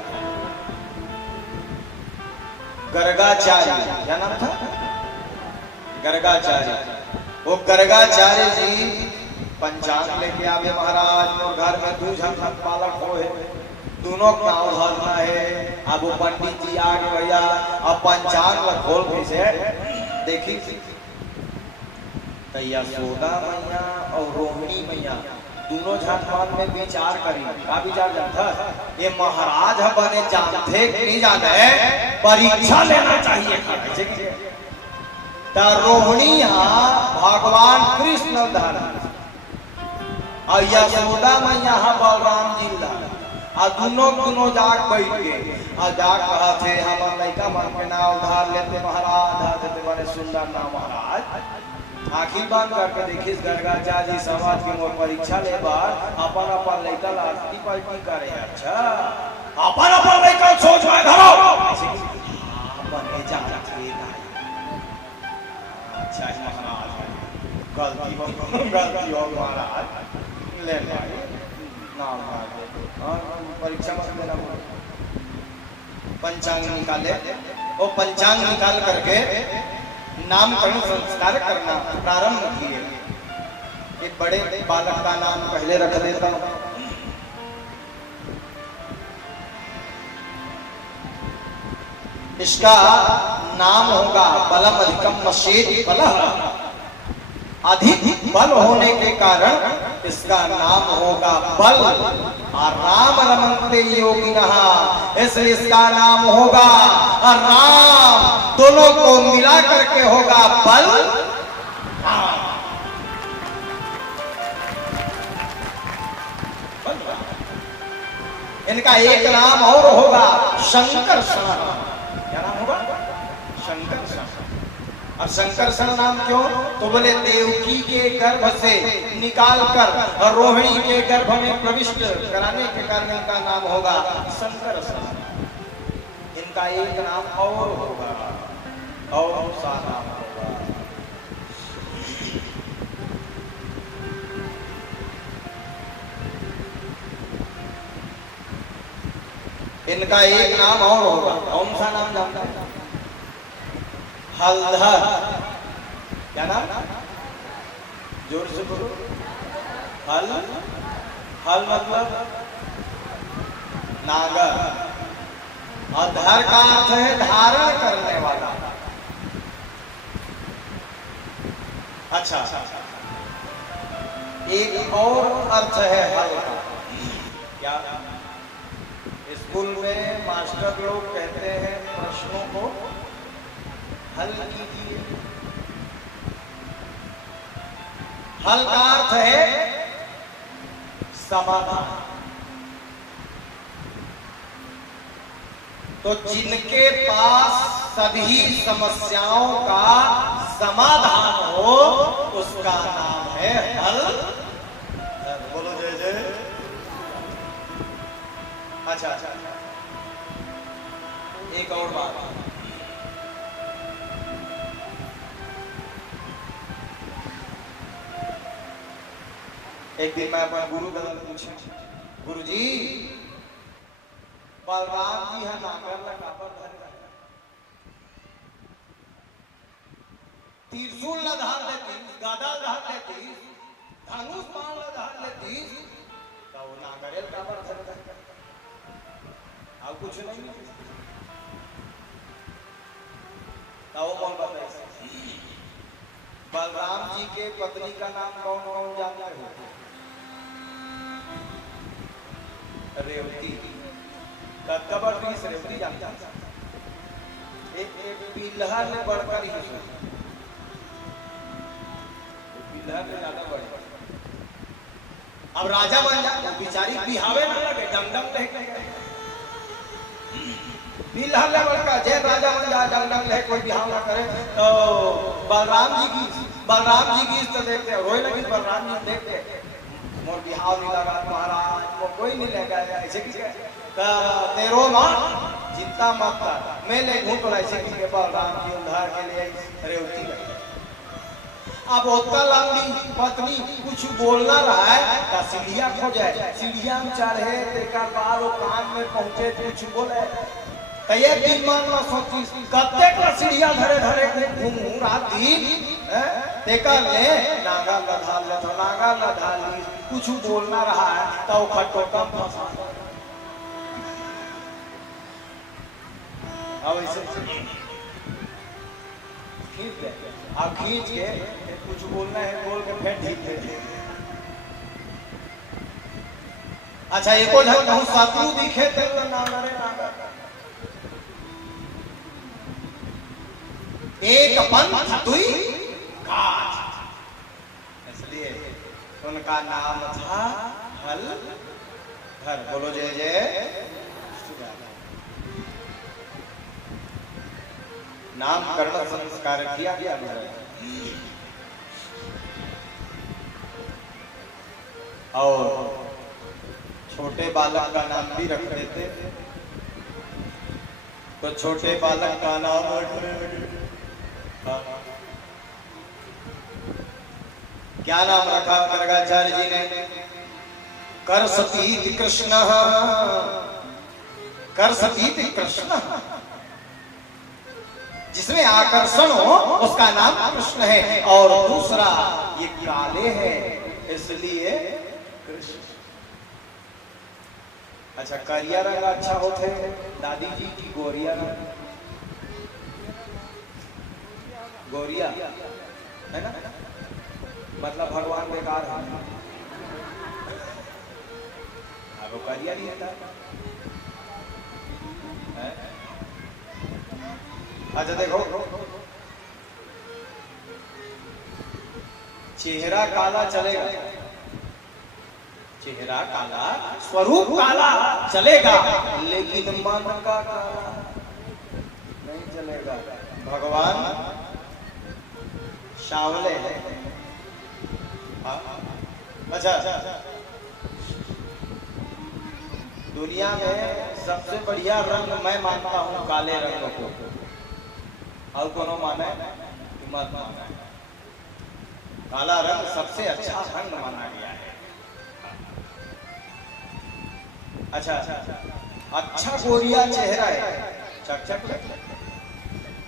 गर्गाचार्य। क्या नाम था? गर्गाचार्य। वो गर्गाचार्य जी पंचांग लेके आवे महाराज और घर में दूध हम पालक हो है, दोनों गाँव धरना है। अब वो पंडित जी आगे भैया अब पंचांग खोल के से देखी यशोदा मैया और रोहिणी मैया दोनों झटपट में विचार करी। का विचार जानता? ये महाराज बने जानते नहीं जाने परीक्षा लेना चाहिए। रोहिणी भगवान कृष्ण धर्म और यशोदा मैया बलराम जी और दोनों जाग बैठ के और जाग कहा थे हमारे लड़का मन के नाम उधार लेते महाराज देते बड़े सुंदर नाम महाराज। आखिर बात करके देखिए गर्गाचार्य जी समाज की मोर परीक्षा ले बार अपन अपन लड़का लाठी पार्टी करे। अच्छा अपन अपन लड़का सोच में धरो बने जाना चाहिए। अच्छा महाराज गलती हो महाराज ले नाम परीक्षा में देना पंचांग निकाले। वो पंचांग निकाल करके नामकरण संस्कार करना प्रारंभ किए। एक बड़े बालक का नाम पहले रख देता हूं। इसका नाम होगा बलम अधिकम मशेद बलह। अधिक बल होने के कारण इसका नाम होगा बल। और राम रमन्ते योगिनः, इसलिए इसका नाम होगा राम। दोनों को मिला करके होगा बल। इनका एक नाम और होगा शंकरषण। क्या नाम होगा? शंकरषण। अब शंकरषण नाम क्यों? तो बोले देवकी के गर्भ से निकाल कर रोहिणी के गर्भ में प्रविष्ट कराने के कारण इनका नाम होगा शंकरषण। इनका एक नाम और होगा और सा नाम होगा। इनका एक नाम और होगा। कौन सा नाम जानता है? हलधर। क्या नाम? जोर से बोलो। हल हल मतलब नागर और धर का अर्थ है धारण करने वाला। अच्छा, एक और अर्थ है हल का। क्या? स्कूल में मास्टर लोग कहते हैं प्रश्नों को हल कीजिए। हल का अर्थ है समाधान। तो जिनके पास सभी समस्याओं का समाधान हो उसका नाम है हल। बोलो जय जय। अच्छा, एक और बात। एक दिन मैं अपने गुरु से पूछा, गुरुजी बलराम जी है नागर लगा पर त्रिशूल लधार लेती, गदा लधार लेती, धनुष बाण लगा लेती तो वो नागरेल का बार सकता अब कुछ नहीं तो वो कौन बताए बलराम जी के पत्नी का नाम कौन कौन जानता है रेवती कबर भी रेवती जानता एक बिल्हा ने बढ़कर ही बिल्हा ने ज्यादा बढ़ अब राजा बन जा बिचारी बिहावे ना लगे डंडम लेके बिल्हा ने बढ़कर जय राजा बन जा डंडम ले कोई बिहाव ना करे तो बलराम जी की तो देखते रोए लगी बलराम जी देखते मोर बिहाव नहीं लगा महाराज को कोई नहीं लेगा ऐसे की तेरो मां चिंता मत कर मैं ले घूम तो ऐसे की बलराम जी उद्धार के लिए रेवती लगी अब होता लंबी पत्नी कुछ बोलना रहा है तो सीढ़िया खो जाए सीढ़िया में चढ़े तेका पार वो कान में पहुंचे कुछ बोले तो ये दिमाग में सोची कत्ते का सीढ़िया धरे धरे घूम राती तेका ले नागा लधा ले तो नागा लधा ली कुछ बोलना रहा है तो खट्टो कम फंसा अब ऐसे खींच दे अब खींच के कुछ बोलना है बोल के फिर ठीक है अच्छा एको ढंग कहूं शत्रु दिखे तो नागा रे नागा एक पंथ दुई काज इसलिए उनका नाम था हल धर बोलो जय जय नामकरण संस्कार किया गया और छोटे बालक का नाम भी रख देते तो छोटे बालक का नाम क्या नाम रखा गर्गाचार्य जी ने कर सतीत कृष्ण कर सतीत कृष्ण जिसमें आकर्षण हो उसका नाम कृष्ण है और दूसरा ये काले है इसलिए कृष्ण अच्छा करिया रंग अच्छा होते दादी जी की गोरिया रंग गोरिया है ना मतलब भगवान बेकार है अब करिया नहीं था अच्छा देखो चेहरा काला चलेगा चेहरा काला स्वरूप काला चलेगा लेकिन मन का काला नहीं चलेगा भगवान शावले है अच्छा दुनिया में सबसे बढ़िया रंग मैं मानता हूँ काले रंग को और कोनो माने मत माने काला रंग सबसे अच्छा रंग माना गया है अच्छा अच्छा गोरिया चेहरा है चक चक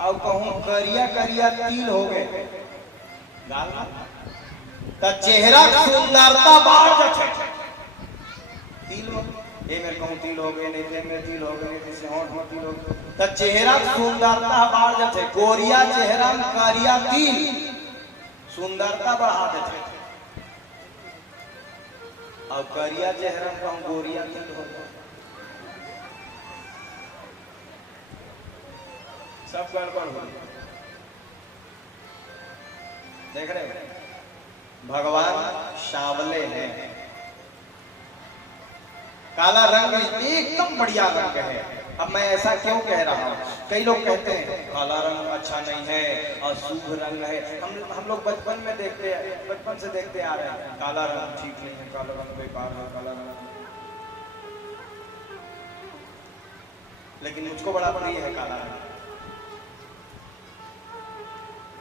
अब कहूं करिया करिया तिल हो गए गाल तो चेहरा सुंदरता बाढ़ जाते तिल ए मेरे कहूं तिल हो गए नहीं में तिल हो गए जैसे होंठ में तिल हो गए तो चेहरा सुंदरता बाढ़ जाते गोरिया चेहरा में करिया तिल सुंदरता बढ़ा देते और करिया चेहरा में कहूं गोरिया तिल हो गए सब गड़बड़ हो देख रहे भगवान शावले हैं काला रंग एकदम बढ़िया रंग है अब मैं ऐसा क्यों कह रहा हूँ कई लोग कहते हैं काला रंग अच्छा नहीं है और शुभ रंग है हम लोग बचपन में देखते हैं बचपन से देखते आ रहे हैं काला रंग ठीक नहीं है काला रंग बेकार है काला रंग लेकिन मुझको बड़ा प्रिय है काला रंग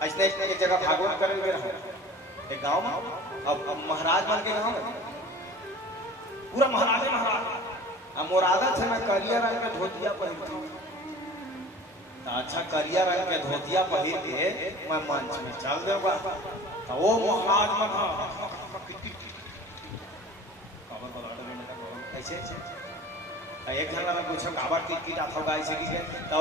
ऐसे एक जगह भागवत करेंगे एक गांव में अब महाराज बन के गांव में पूरा महाराज अब मोर आदत है मैं करिया रंग के धोतिया पहनती हूँ तो अच्छा करिया रंग के धोतिया पहन के मैं मंच में चल देगा तो वो महाराज में कैसे एक जन में पूछो काबर की रात होगा ऐसे की तो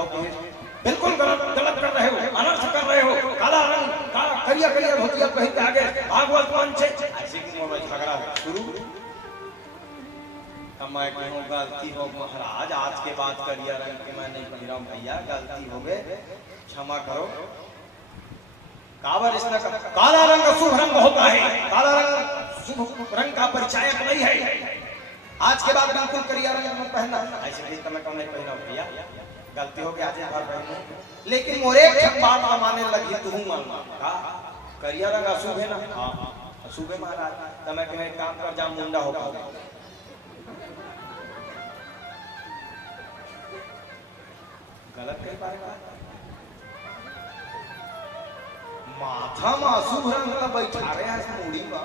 बिल्कुल गलत गलत कर रहे हो, अनर्थ कर रहे हो, काला रंग काला करिया करिया धोतिया पहन के आगे भागवत पंच ऐसे की मोबाइल झगड़ा शुरू। मैं कहूँ गलती हो महाराज, आज के बाद करिया रंग के मैं नहीं पहन रहा हूँ भैया, गलती हो गए क्षमा करो। काबर इसमें काला रंग शुभ रंग होता है, काला रंग शुभ रंग का परिचायक नहीं है, आज के बाद बिल्कुल करिया रंग मत पहनना। ऐसे भी तो मैं कम नहीं पहना भैया, गलती हो गया आज बार पहनूं। लेकिन मोरे एक बात माने लगी तू मानना का करिया रंग अशुभ है ना? हाँ अशुभ है महाराज। तो मैं कहे काम कर जा मुंडा हो पाओ, गलत कह पाएगा। माथा में अशुभ रंग का बैठा रहे हैं मूड़ी में,